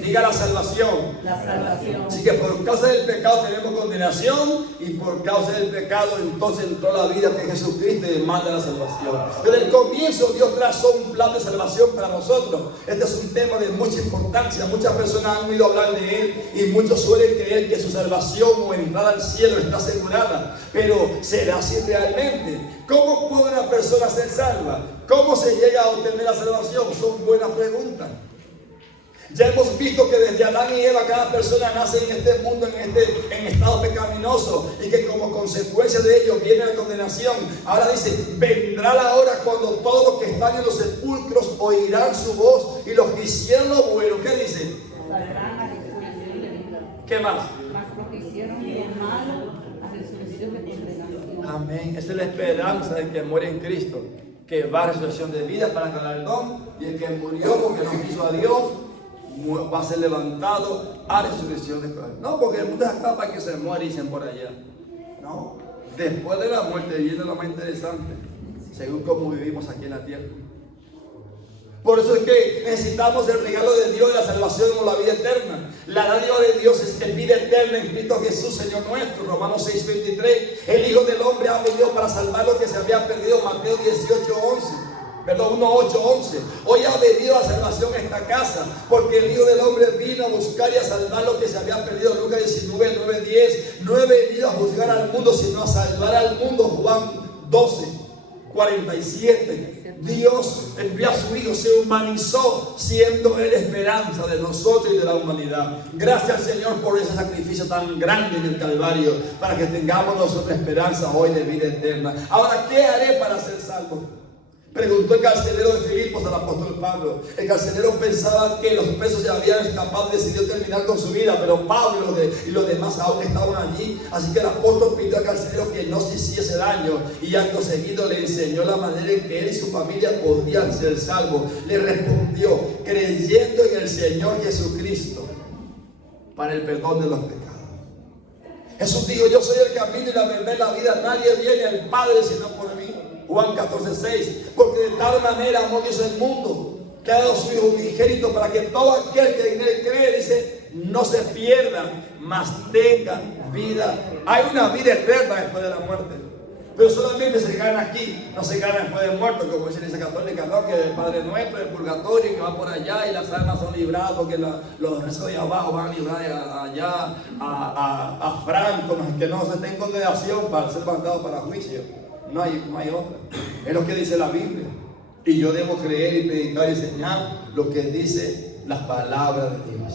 Diga la salvación. La salvación. Así que por causa del pecado tenemos condenación, y por causa del pecado entonces entró la vida que Jesucristo demanda la salvación. Desde el comienzo Dios trazó un plan de salvación para nosotros. Este es un tema de mucha importancia. Muchas personas han oído hablar de él y muchos suelen creer que su salvación o entrada al cielo está asegurada. Pero ¿será así realmente? ¿Cómo puede una persona ser salva? ¿Cómo se llega a obtener la salvación? Son buenas preguntas. Ya hemos visto que desde Adán y Eva cada persona nace en este mundo en estado pecaminoso, y que como consecuencia de ello viene la condenación. Ahora dice, vendrá la hora cuando todos los que están en los sepulcros oirán su voz, y los que hicieron lo bueno, ¿qué dice? Saldrán a resurrección de vida. ¿Qué más? Mas los que hicieron lo malo, a resurrección de condenación. Amén. Esa es la esperanza del que muere en Cristo, que va a resurrección de vida para galardón, y el que murió porque no quiso a Dios va a ser levantado a resurrección de Cristo. No, porque el mundo es acá para que se muera y dicen por allá. No, después de la muerte viene lo más interesante, según como vivimos aquí en la tierra. Por eso es que necesitamos el regalo de Dios de la salvación o la vida eterna. La dádiva de Dios es el vida eterna en Cristo Jesús, Señor nuestro. Romanos 6:23. El Hijo del Hombre ha venido para salvar lo que se había perdido. Mateo 18:11. Perdón, 1:8-11. Hoy ha venido la salvación a esta casa, porque el Hijo del Hombre vino a buscar y a salvar lo que se había perdido. Lucas 19:9-10. No he venido a juzgar al mundo, sino a salvar al mundo. Juan 12:47. Dios envió a su Hijo, se humanizó, siendo Él esperanza de nosotros y de la humanidad. Gracias, Señor, por ese sacrificio tan grande en el Calvario, para que tengamos nosotros esperanza hoy de vida eterna. Ahora, ¿qué haré para ser salvo? Preguntó el carcelero de Filipos al apóstol Pablo. El carcelero pensaba que los presos se habían escapado y decidió terminar con su vida, pero Pablo y los demás aún estaban allí. Así que el apóstol pidió al carcelero que no se hiciese daño, y acto seguido le enseñó la manera en que él y su familia podían ser salvos. Le respondió, creyendo en el Señor Jesucristo para el perdón de los pecados. Jesús dijo, yo soy el camino y la verdad y la vida. Nadie viene al Padre sino por mí. Juan 14:6. Porque de tal manera amó Dios el mundo, que ha dado su Hijo unigénito, para que todo aquel que en él cree, dice, no se pierda, mas tenga vida. Hay una vida eterna después de la muerte, pero solamente se gana aquí, no se gana después de muerto, como dice la Iglesia Católica, ¿no? Que el Padre Nuestro, el purgatorio, que va por allá, y las almas son libradas, porque los rezos de abajo van a librar allá a Franco, que no se tenga condenación para ser mandado para juicio. No hay otra. Es lo que dice la Biblia. Y yo debo creer y predicar y enseñar lo que dice las palabras de Dios.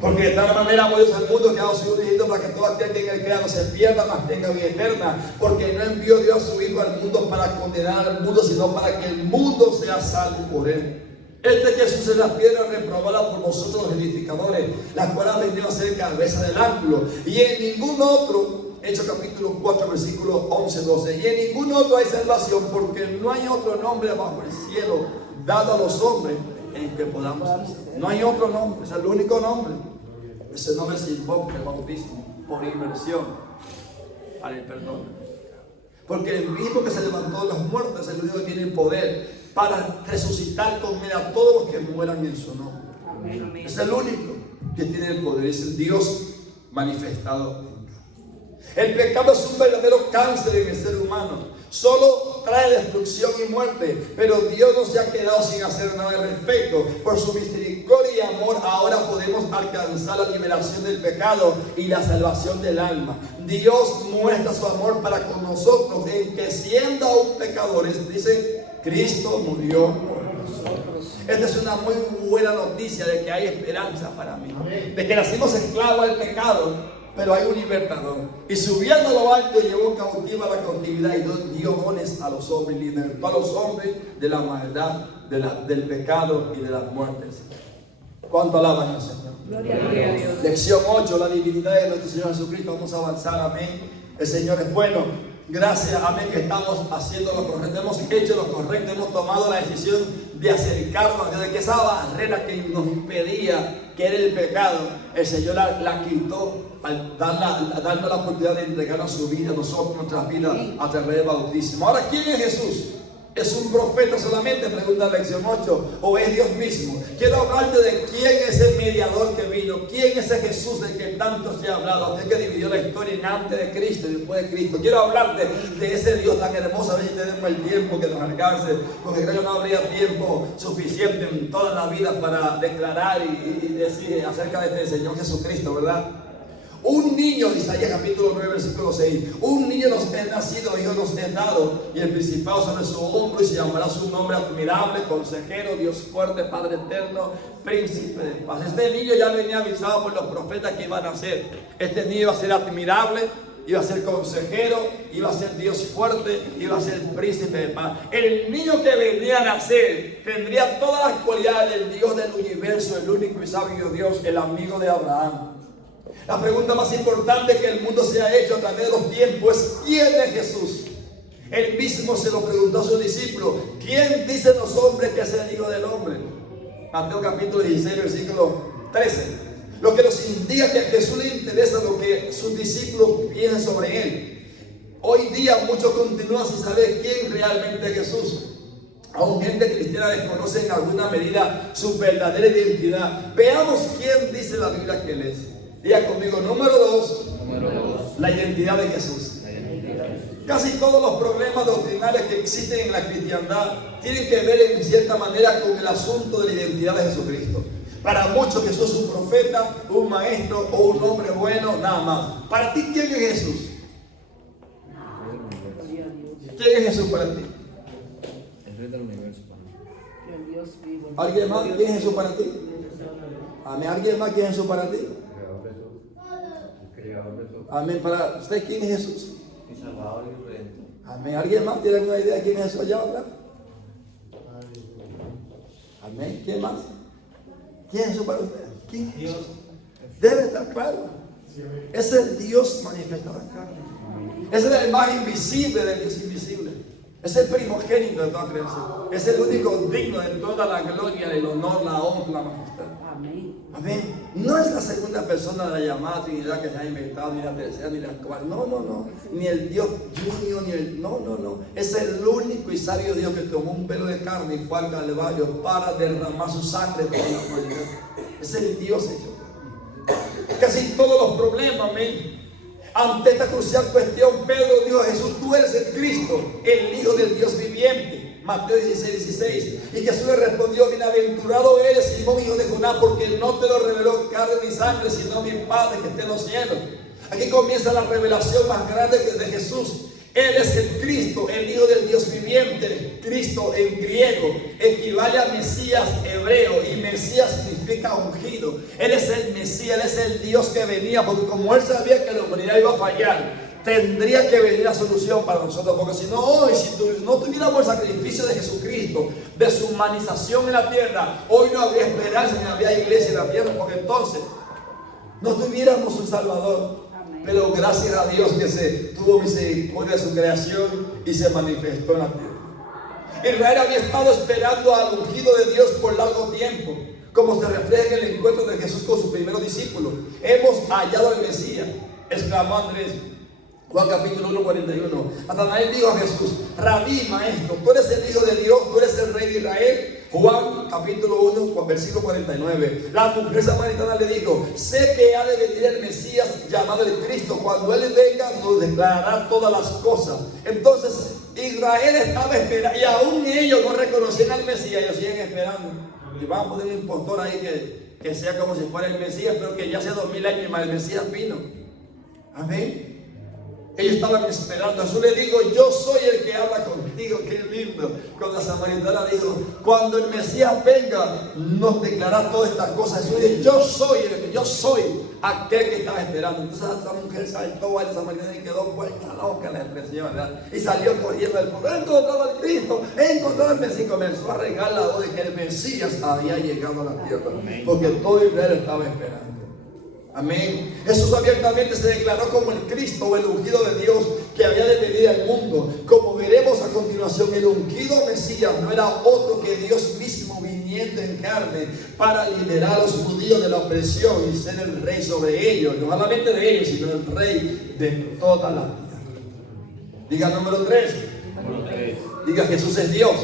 Porque de tal manera amó Dios al mundo, que ha dado su Hijo unigénito, para que todo aquel que en él crea no se pierda, mas tenga vida eterna. Porque no envió Dios a su Hijo al mundo para condenar al mundo, sino para que el mundo sea salvo por él. Este Jesús es la piedra reprobada por nosotros los edificadores, la cual ha venido a ser cabeza del ángulo. Y en ningún otro, Hechos capítulo 4, versículos 11-12. Y en ningún otro hay salvación, porque no hay otro nombre bajo el cielo dado a los hombres en que podamos hacer. No hay otro nombre, es el único nombre. Ese nombre se invoca el bautismo por inmersión para el perdón. Porque el mismo que se levantó de los muertos es el único que tiene el poder para resucitar con vida a todos los que mueran en su nombre. Amén. Es el único que tiene el poder, es el Dios manifestado. El pecado es un verdadero cáncer en el ser humano. Solo trae destrucción y muerte, pero Dios no se ha quedado sin hacer nada al respecto. Por su misericordia y amor ahora podemos alcanzar la liberación del pecado y la salvación del alma. Dios muestra su amor para con nosotros en que siendo aún pecadores, dice, Cristo murió por nosotros. Esta es una muy buena noticia de que hay esperanza para mí, de que nacimos esclavos al pecado, pero hay un libertador. Y subiendo a lo alto llevó cautiva la cautividad y dio dones a los hombres, libertó a los hombres de la maldad, del pecado y de las muertes. ¿Cuánto alaban al Señor? Gloria a Dios. Lección 8, la divinidad de nuestro Señor Jesucristo. Vamos a avanzar, amén. El Señor es bueno. Gracias, amén, que estamos haciendo lo correcto, hemos hecho lo correcto, hemos tomado la decisión de acercarnos a Dios, de que esa barrera que nos impedía, que era el pecado, el Señor la quitó al darnos la oportunidad de entregarnos su vida a nosotros, nuestras vidas, a través del bautismo. Ahora, ¿quién es Jesús? ¿Es un profeta solamente? Pregunta la lección 8. ¿O es Dios mismo? Quiero hablarte de quién es el mediador que vino. ¿Quién es ese Jesús del que tanto se ha hablado? Aquel que dividió la historia en antes de Cristo y después de Cristo. Quiero hablarte de ese Dios tan hermoso. A ver si tenemos el tiempo que nos alcance, porque creo que no habría tiempo suficiente en toda la vida para declarar y decir acerca de este Señor Jesucristo, ¿verdad? Un niño, Isaías capítulo 9, versículo 6. Un niño nos es nacido, hijo nos es dado, y el principado sobre su hombro, y se llamará su nombre admirable, consejero, Dios fuerte, Padre eterno, príncipe de paz. Este niño ya venía avisado por los profetas que iba a nacer. Este niño iba a ser admirable, iba a ser consejero, iba a ser Dios fuerte, iba a ser príncipe de paz. El niño que venía a nacer tendría todas las cualidades del Dios del universo, el único y sabio Dios, el amigo de Abraham. La pregunta más importante que el mundo se ha hecho a través de los tiempos es: ¿quién es Jesús? Él mismo se lo preguntó a sus discípulos: ¿quién dicen los hombres que es el Hijo del Hombre? Mateo capítulo 16, versículo 13. Lo que nos indica que a Jesús le interesa lo que sus discípulos piensan sobre Él. Hoy día muchos continúan sin saber quién realmente es Jesús. Aún gente cristiana desconoce en alguna medida su verdadera identidad. Veamos quién dice la Biblia que Él es. Diga conmigo, número 2, la identidad de Jesús. Casi todos los problemas doctrinales que existen en la cristiandad tienen que ver en cierta manera con el asunto de la identidad de Jesucristo. Para muchos Jesús es un profeta, un maestro o un hombre bueno, nada más. Para ti, ¿quién es Jesús? ¿Quién es Jesús para ti? El rey del universo. ¿Alguien más? ¿Quién es Jesús para ti? Amén. ¿Alguien más? ¿Quién es Jesús para ti? Amén. Para usted, ¿quién es Jesús? Mi Salvador y Redentor. Amén. ¿Alguien más tiene alguna idea de quién es Jesús allá atrás? Amén. ¿Quién más? ¿Quién es Jesús para usted? ¿Quién es Dios? Debe estar claro. Es el Dios manifestado en carne. Es el más invisible del Dios invisible. Es el primogénito de toda creación. Es el único digno de toda la gloria, el honor, la honra, la majestad. Amén. Amén. No es la segunda persona de la llamada Trinidad que se ha inventado, ni la tercera, ni la cuarta. No. Ni el Dios Junior, ni el... No. Es el único y sabio Dios que tomó un pelo de carne y fue al Calvario para derramar su sangre por la humanidad. Es el Dios hecho. Casi todos los problemas, amén. Ante esta crucial cuestión, Pedro dijo a Jesús: tú eres el Cristo, el Hijo del Dios viviente. Mateo 16. Y Jesús le respondió: bienaventurado eres, Simón, hijo de Jonás, porque no te lo reveló carne ni sangre, sino mi Padre que está en los cielos. Aquí comienza la revelación más grande de Jesús. Él es el Cristo, el Hijo del Dios viviente. Cristo en griego equivale a Mesías hebreo, y Mesías significa ungido. Él es el Mesías, Él es el Dios que venía, porque como Él sabía que la humanidad iba a fallar, tendría que venir la solución para nosotros, porque si no, hoy, si no tuviéramos el sacrificio de Jesucristo, de su humanización en la tierra, hoy no habría esperanza ni habría iglesia en la tierra, porque entonces no tuviéramos un Salvador. Pero gracias a Dios que se tuvo misericordia de su creación y se manifestó en la tierra. Israel había estado esperando al ungido de Dios por largo tiempo, como se refleja en el encuentro de Jesús con sus primeros discípulos. Hemos hallado al Mesías, exclamó Andrés. Juan capítulo 1, 41. Natanael dijo a Jesús: Rabí, maestro, tú eres el Hijo de Dios, tú eres el Rey de Israel. Juan capítulo 1, versículo 49. La mujer samaritana le dijo: sé que ha de venir el Mesías llamado el Cristo. Cuando Él venga nos declarará todas las cosas. Entonces Israel estaba esperando, y aún ellos no reconocían al Mesías, ellos siguen esperando. Y vamos a poner un impostor ahí que sea como si fuera el Mesías, pero que ya hace 2000 años más el Mesías vino. Amén. Ellos estaban esperando. Jesús le dijo: yo soy el que habla contigo. Qué lindo. Cuando la samaritana dijo: cuando el Mesías venga nos declarará todas estas cosas. Jesús dijo: yo soy aquel que estaba esperando. Entonces esta mujer saltó a la samaritana y quedó vuelta loca en la expresión, ¿verdad? Y salió corriendo del pueblo: he encontrado al Cristo, he encontrado al Mesías. Y comenzó a regar la voz de que el Mesías había llegado a la tierra, porque todo Israel estaba esperando. Amén. Jesús abiertamente se declaró como el Cristo o el ungido de Dios que había de venir al mundo. Como veremos a continuación, el ungido Mesías no era otro que Dios mismo viniendo en carne para liberar a los judíos de la opresión y ser el rey sobre ellos. No solamente de ellos, sino el rey de toda la tierra. Diga número 3. Diga: Jesús es Dios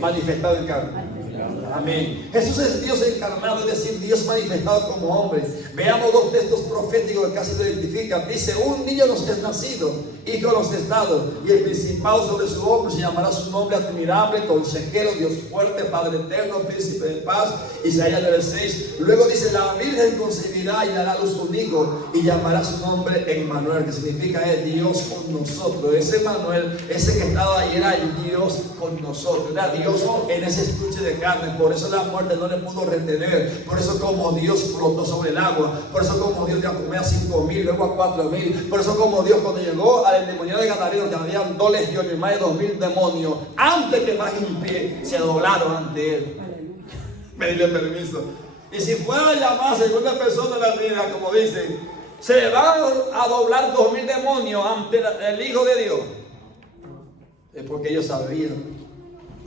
manifestado en carne. Amén. Jesús es Dios encarnado, es decir, Dios manifestado como hombre. Veamos dos textos proféticos que casi lo identifican. Dice: un niño nos es nacido, hijo nos es dado, y el principado sobre su hombro, se llamará su nombre admirable, consejero, Dios fuerte, Padre eterno, príncipe de paz. Isaías 9:6. Luego dice: la Virgen concebirá y dará a luz un hijo, y llamará su nombre Emmanuel, que significa es Dios con nosotros. Ese Emmanuel, ese que estaba ahí, era el Dios con nosotros, era Dios en ese estuche de carne. Por eso la muerte no le pudo retener. Por eso como Dios flotó sobre el agua. Por eso como Dios dio a comer a 5,000, luego a 4,000. Por eso como Dios, cuando llegó al endemoniado de Gadareno, que habían 2 legiones y más de 2,000 demonios, antes que más en pie, se doblaron ante él. Pedirle permiso. Y si fuera a llamar a segunda persona de la vida, como dicen, se van a doblar 2,000 demonios ante el Hijo de Dios. Es porque ellos sabían: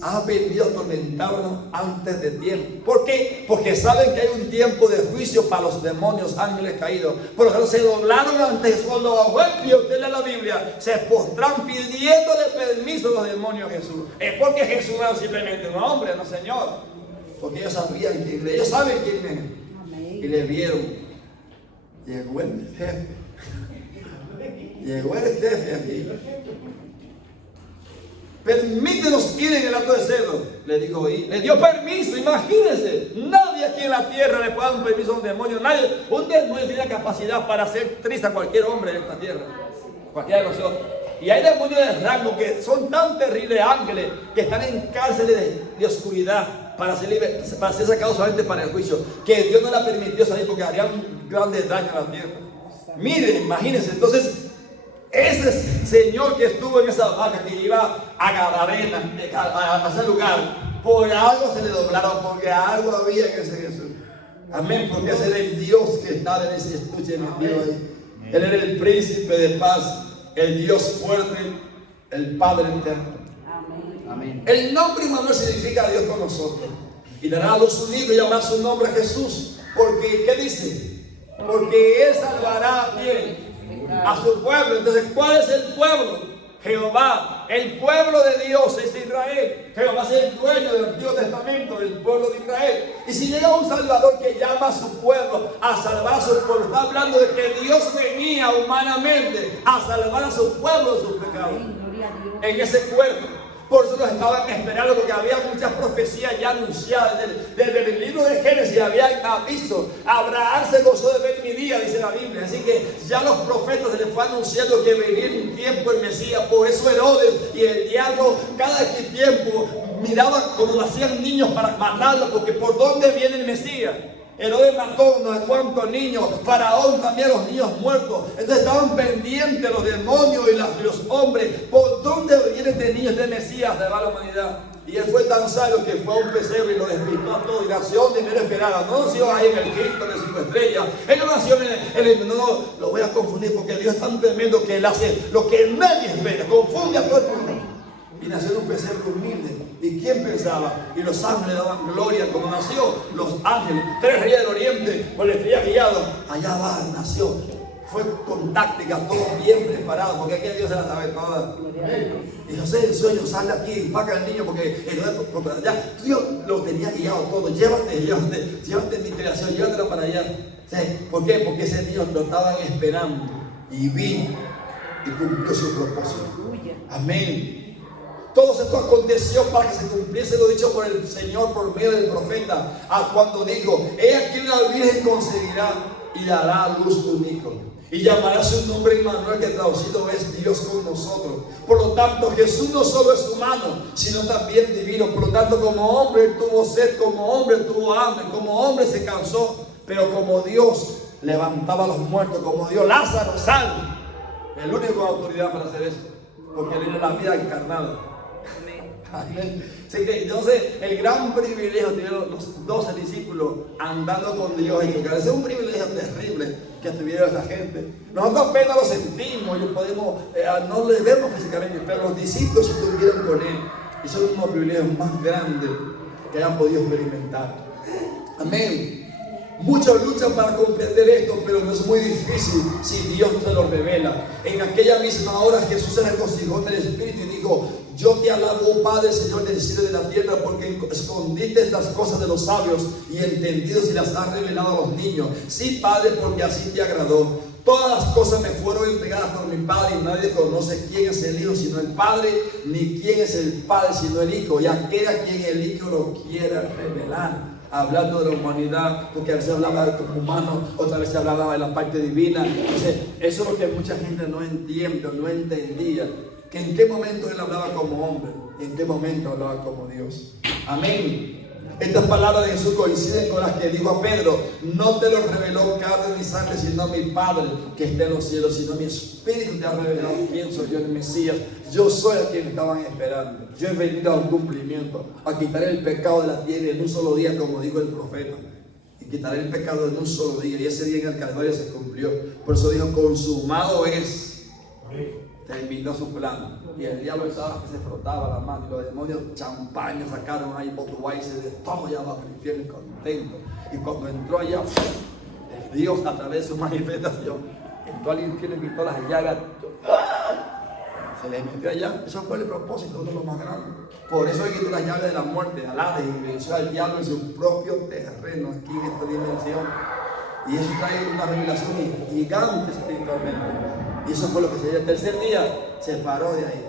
ha venido a atormentarnos antes de tiempo. ¿Por qué? Porque saben que hay un tiempo de juicio para los demonios, ángeles caídos. Por lo tanto, se doblaron ante Jesús. Cuando bajó el pie, usted lee la Biblia, se postraron pidiéndole permiso a los demonios a Jesús. Es porque Jesús no era simplemente un hombre, no Señor. Porque ellos sabían quién era. Ellos saben quién es. Y le vieron. Llegó el jefe. Llegó el jefe aquí. Permítenos ir en el acto de cerdo. Le dijo: le dio permiso. Imagínense, nadie aquí en la tierra le puede dar un permiso a un demonio. Nadie, un demonio tiene la capacidad para hacer triste a cualquier hombre en esta tierra, cualquiera de nosotros. Y hay demonios de rango que son tan terribles, ángeles, que están en cárceles de oscuridad para ser sacados solamente para el juicio, que Dios no la permitió salir porque harían grandes daños a la tierra. Miren, imagínense. Entonces, ese señor que estuvo en esa barca, que iba a Gadarena, a ese lugar, por algo se le doblaron, porque algo había en ese Jesús. Amén. Porque ese era el Dios que estaba en ese estuche metido ahí. Él era el príncipe de paz, el Dios fuerte, el Padre eterno. Amén. El nombre Emmanuel significa Dios con nosotros. Y dará a luz un hijo y llamará su nombre Jesús. Porque, ¿qué dice? Porque Él salvará bien a su pueblo. Entonces, ¿cuál es el pueblo? Jehová. El pueblo de Dios es Israel. Jehová es el dueño del Antiguo Testamento, del pueblo de Israel. Y si llega un Salvador que llama a su pueblo a salvar a su pueblo, está hablando de que Dios venía humanamente a salvar a su pueblo de sus pecados en ese cuerpo. Por eso los estaban esperando, porque había muchas profecías ya anunciadas. Desde el libro de Génesis había aviso: Abraham se gozó de ver mi día, dice la Biblia. Así que ya los profetas se les fue anunciando que venía un tiempo el Mesías. Por eso Herodes y el diablo cada tiempo miraban como lo hacían niños para matarlo, porque ¿por dónde viene el Mesías? Herodes mató unos cuantos niños, Faraón también los niños muertos. Entonces estaban pendientes los demonios y los hombres. ¿Por dónde viene este niño, este Mesías de la humanidad? Y él fue tan sabio que fue a un pesebre y lo despistó a todo. Y nació de menos esperada. No nació ahí en el Cristo de 5 estrellas. Él no nació en el... No, lo voy a confundir porque Dios es tan tremendo que Él hace lo que nadie espera. Confunde a todo el mundo. y nació en un pesebre humilde. ¿Y quién pensaba? Y los ángeles daban gloria cuando nació. Los ángeles, 3 reyes del oriente, por el estrella guiado. Allá va, nació. Fue con táctica, todo bien preparado, porque aquí Dios se la sabe toda. Y José el sueño, sale aquí, paga al niño, porque ya Dios lo tenía guiado todo. Llévate mi creación, llévatela para allá. ¿Sí? ¿Por qué? Porque ese niño lo estaban esperando y vino y cumplió su propósito. Amén. Todo esto aconteció para que se cumpliese lo dicho por el Señor por medio del profeta, cuando dijo: he aquí una virgen concebirá y dará a luz un hijo, y llamará su nombre Emmanuel, que traducido es Dios con nosotros. Por lo tanto, Jesús no solo es humano, sino también divino. Por lo tanto, como hombre tuvo sed, como hombre tuvo hambre, como hombre se cansó, pero como Dios levantaba a los muertos, como Dios, Lázaro, sal. El único con autoridad para hacer eso, porque él era la vida encarnada. Amén. Así que entonces el gran privilegio tuvieron los 12 discípulos andando con Dios en lugar. Ese es un privilegio terrible que tuvieron esa gente. Nosotros apenas lo sentimos y podemos, no le vemos físicamente, pero los discípulos estuvieron con él. Y son uno de los privilegios más grandes que hayan podido experimentar. Amén. Muchos luchan para comprender esto, pero no es muy difícil si Dios te lo revela. En aquella misma hora Jesús se regocijó en el Espíritu y dijo: yo te alabo, oh Padre, Señor del cielo y de la tierra, porque escondiste estas cosas de los sabios y entendidos y las has revelado a los niños. Sí, Padre, porque así te agradó. Todas las cosas me fueron entregadas por mi Padre, y nadie conoce quién es el Hijo sino el Padre, ni quién es el Padre sino el Hijo, y aquel a quien el Hijo lo quiera revelar. Hablando de la humanidad, porque a veces hablaba como humano, otra vez hablaba de la parte divina. Entonces, eso es lo que mucha gente no entiende, no entendía, que en qué momento él hablaba como hombre y en qué momento hablaba como Dios. Amén. Estas palabras de Jesús coinciden con las que dijo a Pedro: no te lo reveló carne ni sangre, sino mi Padre que está en los cielos, sino mi Espíritu te ha revelado quién soy yo, el Mesías. Yo soy a quien estaban esperando. Yo he venido a un cumplimiento, a quitar el pecado de la tierra en un solo día, como dijo el profeta. Y quitaré el pecado en un solo día. Y ese día en el Calvario se cumplió. Por eso dijo: consumado es. Terminó su plan. Y el diablo estaba que se frotaba la mano, y los demonios champaña sacaron ahí Botuweiser de todo allá abajo el infierno, contento. Y cuando entró allá, Dios a través de su manifestación entró al infierno y quitó las llaves. Se le metió allá. Eso fue el propósito, uno de los más grandes. Por eso le quitó las llaves de la muerte al Hades y venció al diablo en su propio terreno, aquí en esta dimensión. Y eso trae una revelación gigante espiritualmente. Y eso fue lo que se dio. El tercer día se paró de ahí.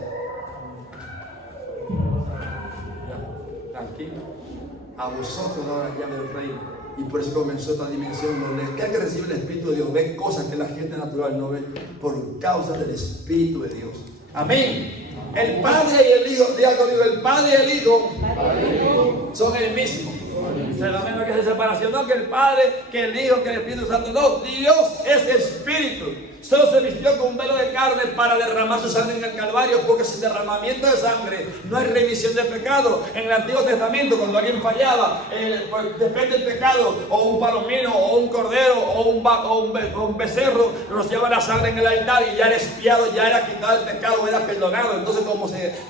Ya, tranquilo. A vosotros da la llave del reino. Y por eso comenzó esta dimensión donde el que recibe el Espíritu de Dios ve cosas que la gente natural no ve por causa del Espíritu de Dios. Amén. El Padre y el Hijo, digo, el Padre y el Hijo son el mismo. Se da menos que se separación, no que el Padre, que el Hijo, que el Espíritu Santo. No, Dios es Espíritu. Solo se vistió con un velo de carne para derramar su sangre en el Calvario, porque sin derramamiento de sangre no hay remisión de pecado. En el Antiguo Testamento, cuando alguien fallaba, depende del pecado, o un palomino, o un cordero, o un becerro, rociaba la sangre en el altar y ya era expiado, ya era quitado el pecado, era perdonado. Entonces,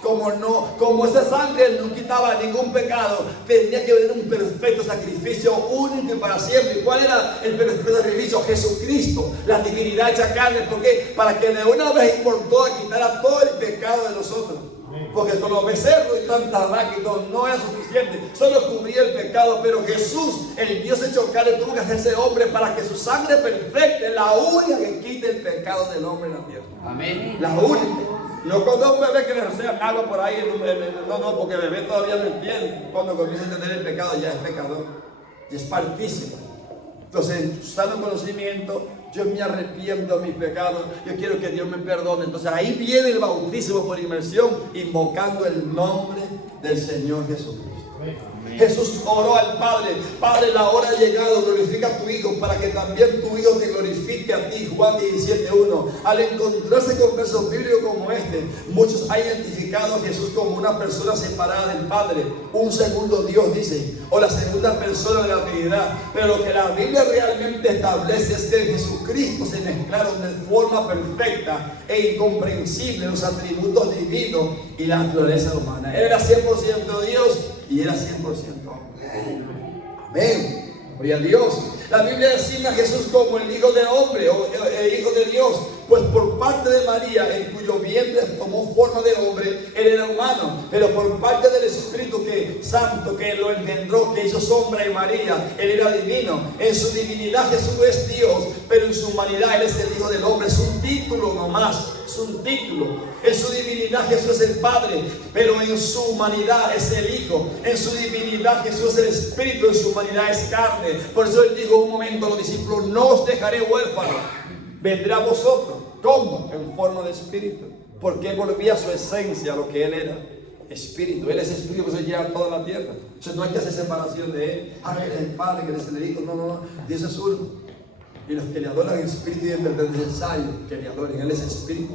como esa sangre no quitaba ningún pecado, tenía que venir un perfecto sacrificio único y para siempre. ¿Y cuál era el perfecto sacrificio? Jesucristo, la divinidad hecha carne. ¿Por qué? Para que de una vez y por todas quitara todo el pecado de nosotros. Porque con los becerros y tantas vacas no era suficiente, solo cubría el pecado. Pero Jesús, el Dios hecho carne, tuvo que hacerse hombre para que su sangre perfecta es la única que quite el pecado del hombre en la tierra. Amén. La única. No cuando un bebé que le rocea agua por ahí, no, porque el bebé todavía no entiende. Cuando comienza a entender el pecado ya es pecador, y es partísimo. Entonces, usando conocimiento, yo me arrepiento de mis pecados, yo quiero que Dios me perdone. Entonces ahí viene el bautismo por inmersión, invocando el nombre del Señor Jesucristo. Jesús oró al Padre: Padre, la hora ha llegado, glorifica a tu Hijo para que también tu Hijo te glorifique a ti. Juan 17:1. Al encontrarse con versos bíblicos como este, muchos han identificado a Jesús como una persona separada del Padre, un segundo Dios, dice, o la segunda persona de la Trinidad. Pero lo que la Biblia realmente establece es que en Jesucristo se mezclaron de forma perfecta e incomprensible los atributos divinos y la naturaleza humana. Él era 100% Dios y era 100% hombre. Amén. Gloria a Dios. La Biblia designa a Jesús como el Hijo del Hombre o el Hijo de Dios, pues por parte de María, en cuyo vientre tomó forma de hombre, él era humano, pero por parte del Espíritu Santo que lo engendró, que hizo sombra en María, él era divino. En su divinidad Jesús es Dios, pero en su humanidad él es el Hijo del Hombre. Es un título nomás, es un título. En su divinidad Jesús es el Padre, pero en su humanidad es el Hijo. En su divinidad Jesús es el Espíritu, en su humanidad es carne. Por eso él dijo un momento a los discípulos: no os dejaré huérfanos, vendré a vosotros. ¿Cómo? En forma de Espíritu, porque él volvía a su esencia, a lo que él era, Espíritu. Él es Espíritu que se lleva a toda la tierra. Entonces no hay que hacer separación de él. Ah, él es el Padre, que él es el Hijo. No, Dios es uno. Y los que le adoran en Espíritu y en verdad es necesario que le adoren. Él es Espíritu.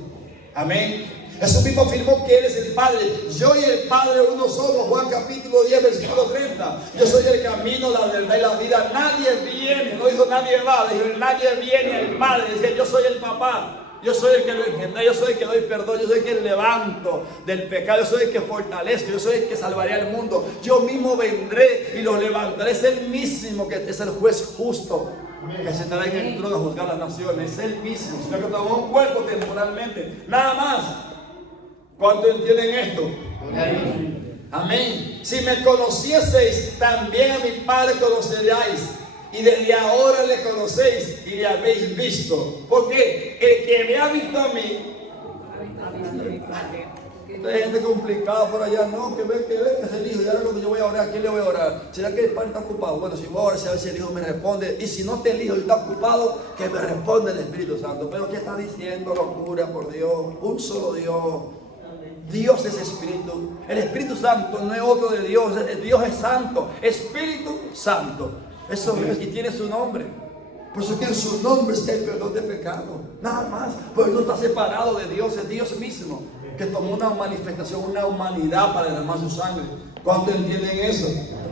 Amén. Jesús mismo afirmó que él es el Padre. Yo y el Padre uno somos. Juan capítulo 10 versículo 30. Yo soy el camino, la verdad y la vida. Nadie viene, no dijo nadie va, dijo nadie viene al Padre. Decía: yo soy el papá. Yo soy el que lo engendré, yo soy el que doy perdón, yo soy el que levanto del pecado, yo soy el que fortalezco, yo soy el que salvaré al mundo. Yo mismo vendré y los levantaré. Es el mismo que es el juez justo, que se estará en el trono a juzgar las naciones. Es el mismo, sino que tomó un cuerpo temporalmente, nada más. ¿Cuánto entienden esto? Amén. Si me conocieseis, también a mi Padre conoceríais. Y desde ahora le conocéis y le habéis visto. Porque el que me ha visto a mí. Hay gente complicada por allá, no, que ve que es el Hijo. Y ahora cuando yo voy a orar, ¿a quién le voy a orar? ¿Será que el Padre está ocupado? Bueno, si voy a orar, a ver si el Hijo me responde. Y si no está el Hijo y está ocupado, que me responde el Espíritu Santo. Pero ¿qué está diciendo? Locura, por Dios. Un solo Dios. Dios es Espíritu. El Espíritu Santo no es otro de Dios. Dios es santo. Espíritu Santo. Eso es, y tiene su nombre. Por eso que en su nombre está el perdón de pecado. Nada más. Pues no está separado de Dios. Es Dios mismo que tomó una manifestación, una humanidad para derramar su sangre. ¿Cuánto entienden eso?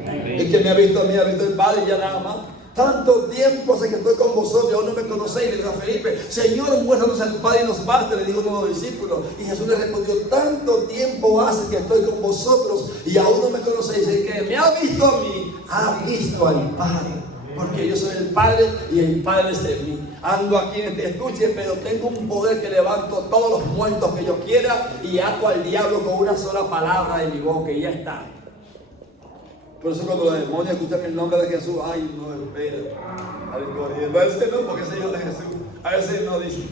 El que me ha visto a mí, ha visto el Padre, y ya nada más. Tanto tiempo hace que estoy con vosotros, aún no me conocéis. Le dijo a Felipe: Señor, muéstranos al Padre y nos basta. Le dijo a uno de los discípulos. Y Jesús le respondió: tanto tiempo hace que estoy con vosotros y aún no me conocéis. El que me ha visto a mí, ha visto al Padre. Porque yo soy el Padre y el Padre es de mí. Ando aquí en este estuche, pero tengo un poder que levanto todos los muertos que yo quiera y ato al diablo con una sola palabra de mi boca y ya está. Por eso cuando los demonios escuchan el nombre de Jesús, ay, no, espera. No, ese no, porque ese Dios de Jesús. A veces no dice.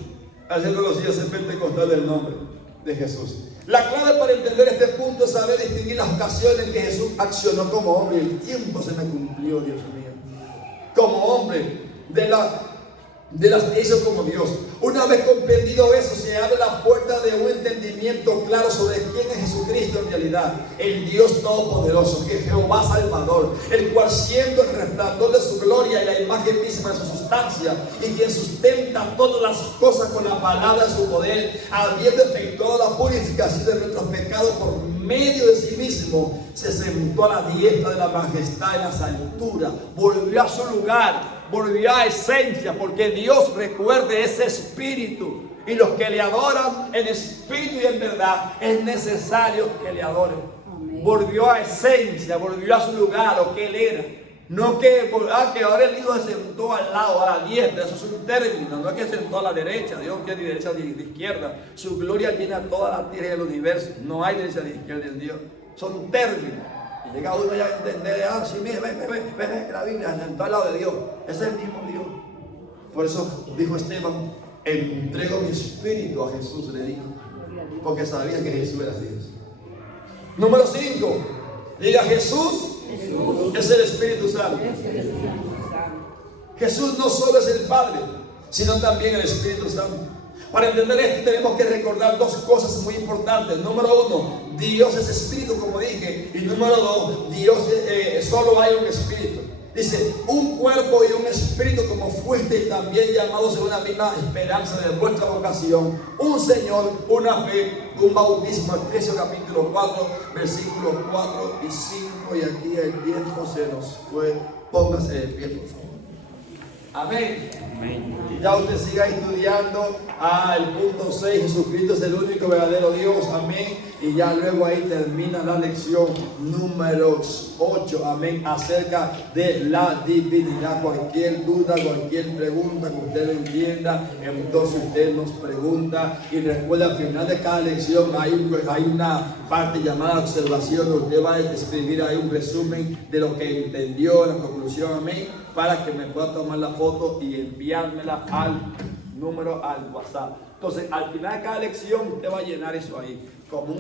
A veces no lo sigue ese pentecostal del nombre de Jesús. La clave para entender este punto es saber distinguir las ocasiones en que Jesús accionó como hombre. El tiempo se me cumplió, Dios mío. Como hombre, de las que hizo como Dios. Una vez comprendido eso, se abre la puerta de un entendimiento claro sobre quién es Jesucristo en realidad. El Dios Todopoderoso, que es Jehová Salvador, el cual siendo el resplandor de su gloria y la imagen misma de su sustancia, y quien sustenta todas las cosas con la palabra de su poder, habiendo efectuado la purificación de nuestros pecados por medio de sí mismo, se sentó a la diestra de la majestad en las alturas, volvió a su lugar, volvió a esencia, porque Dios, recuerde, es espíritu, y los que le adoran en espíritu y en verdad es necesario que le adoren. Amén. Volvió a esencia, volvió a su lugar, a lo que él era. No que ahora el Hijo se sentó al lado, a la diestra. Eso es un término, no es que se sentó a la derecha. Dios no quiere ni derecha ni de izquierda. Su gloria llena toda la tierra y el universo. No hay derecha ni izquierda en Dios. Son términos. Y llega uno ya a entender, sí, mire, ve, la Biblia se sentó al lado de Dios. Es el mismo Dios. Por eso dijo Esteban: entrego mi espíritu a Jesús, le dijo. Porque sabía que Jesús era Dios. Número 5. Diga: Jesús es el Espíritu Santo. Jesús no solo es el Padre, sino también el Espíritu Santo. Para entender esto tenemos que recordar dos cosas muy importantes. Número uno, Dios es espíritu, como dije. Y número dos, Dios solo hay un espíritu. Dice, un cuerpo y un espíritu, como fuiste también llamados en una misma esperanza de vuestra vocación, un Señor, una fe, un bautismo. Efesios capítulo 4, versículos 4 y 5. Y aquí el tiempo se nos fue. Póngase de pie, por favor. Amén. Y ya usted siga estudiando el punto 6. Jesucristo es el único verdadero Dios. Amén. Y ya luego ahí termina la lección número 8. Amén. Acerca de la divinidad. Cualquier duda, cualquier pregunta que usted no entienda, entonces usted nos pregunta. Y recuerda, al final de cada lección hay una parte llamada observación. Usted va a escribir ahí un resumen de lo que entendió, la conclusión. Amén. Para que me pueda tomar la foto y enviármela al WhatsApp. Entonces, al final de cada lección, usted va a llenar eso ahí, como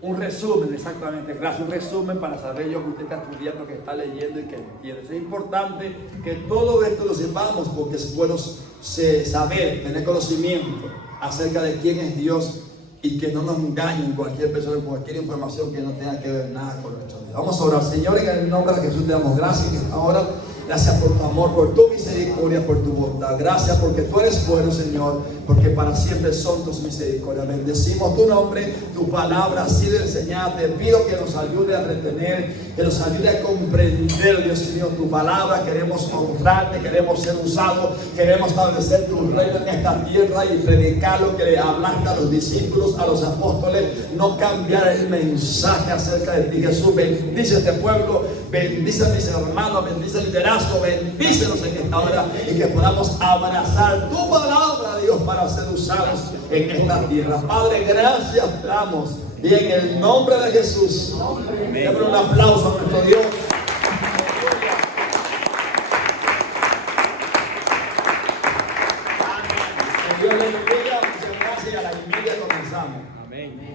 un resumen, exactamente. Gracias, un resumen para saber yo que usted está estudiando, que está leyendo y que entiende. Es importante que todo esto lo sepamos, porque es bueno saber, tener conocimiento acerca de quién es Dios. Y que no nos engañen cualquier persona, cualquier información que no tenga que ver nada con nuestra vida. Vamos a orar. Señor, en el nombre de Jesús te damos gracias. Ahora, gracias por tu amor, por tu misericordia, por tu bondad. Gracias porque tú eres bueno, Señor, porque para siempre son tus misericordias. Bendecimos tu nombre, tu palabra ha sido enseñada. Te pido que nos ayude a retener, que nos ayude a comprender, Dios mío, tu palabra. Queremos honrarte, queremos ser usados, queremos establecer tu reino en esta tierra y predicar lo que le hablaste a los discípulos, a los apóstoles. No cambiar el mensaje acerca de ti, Jesús. Bendice este pueblo, bendice a mis hermanos, bendice el liderazgo, bendícenos en esta hora y que podamos abrazar tu palabra, Dios, para ser usados en esta tierra. Padre, gracias te damos y en el nombre de Jesús, démosle un aplauso a nuestro Dios. Que Dios le bendiga. Muchas gracias. A la envidia comenzamos. Amén.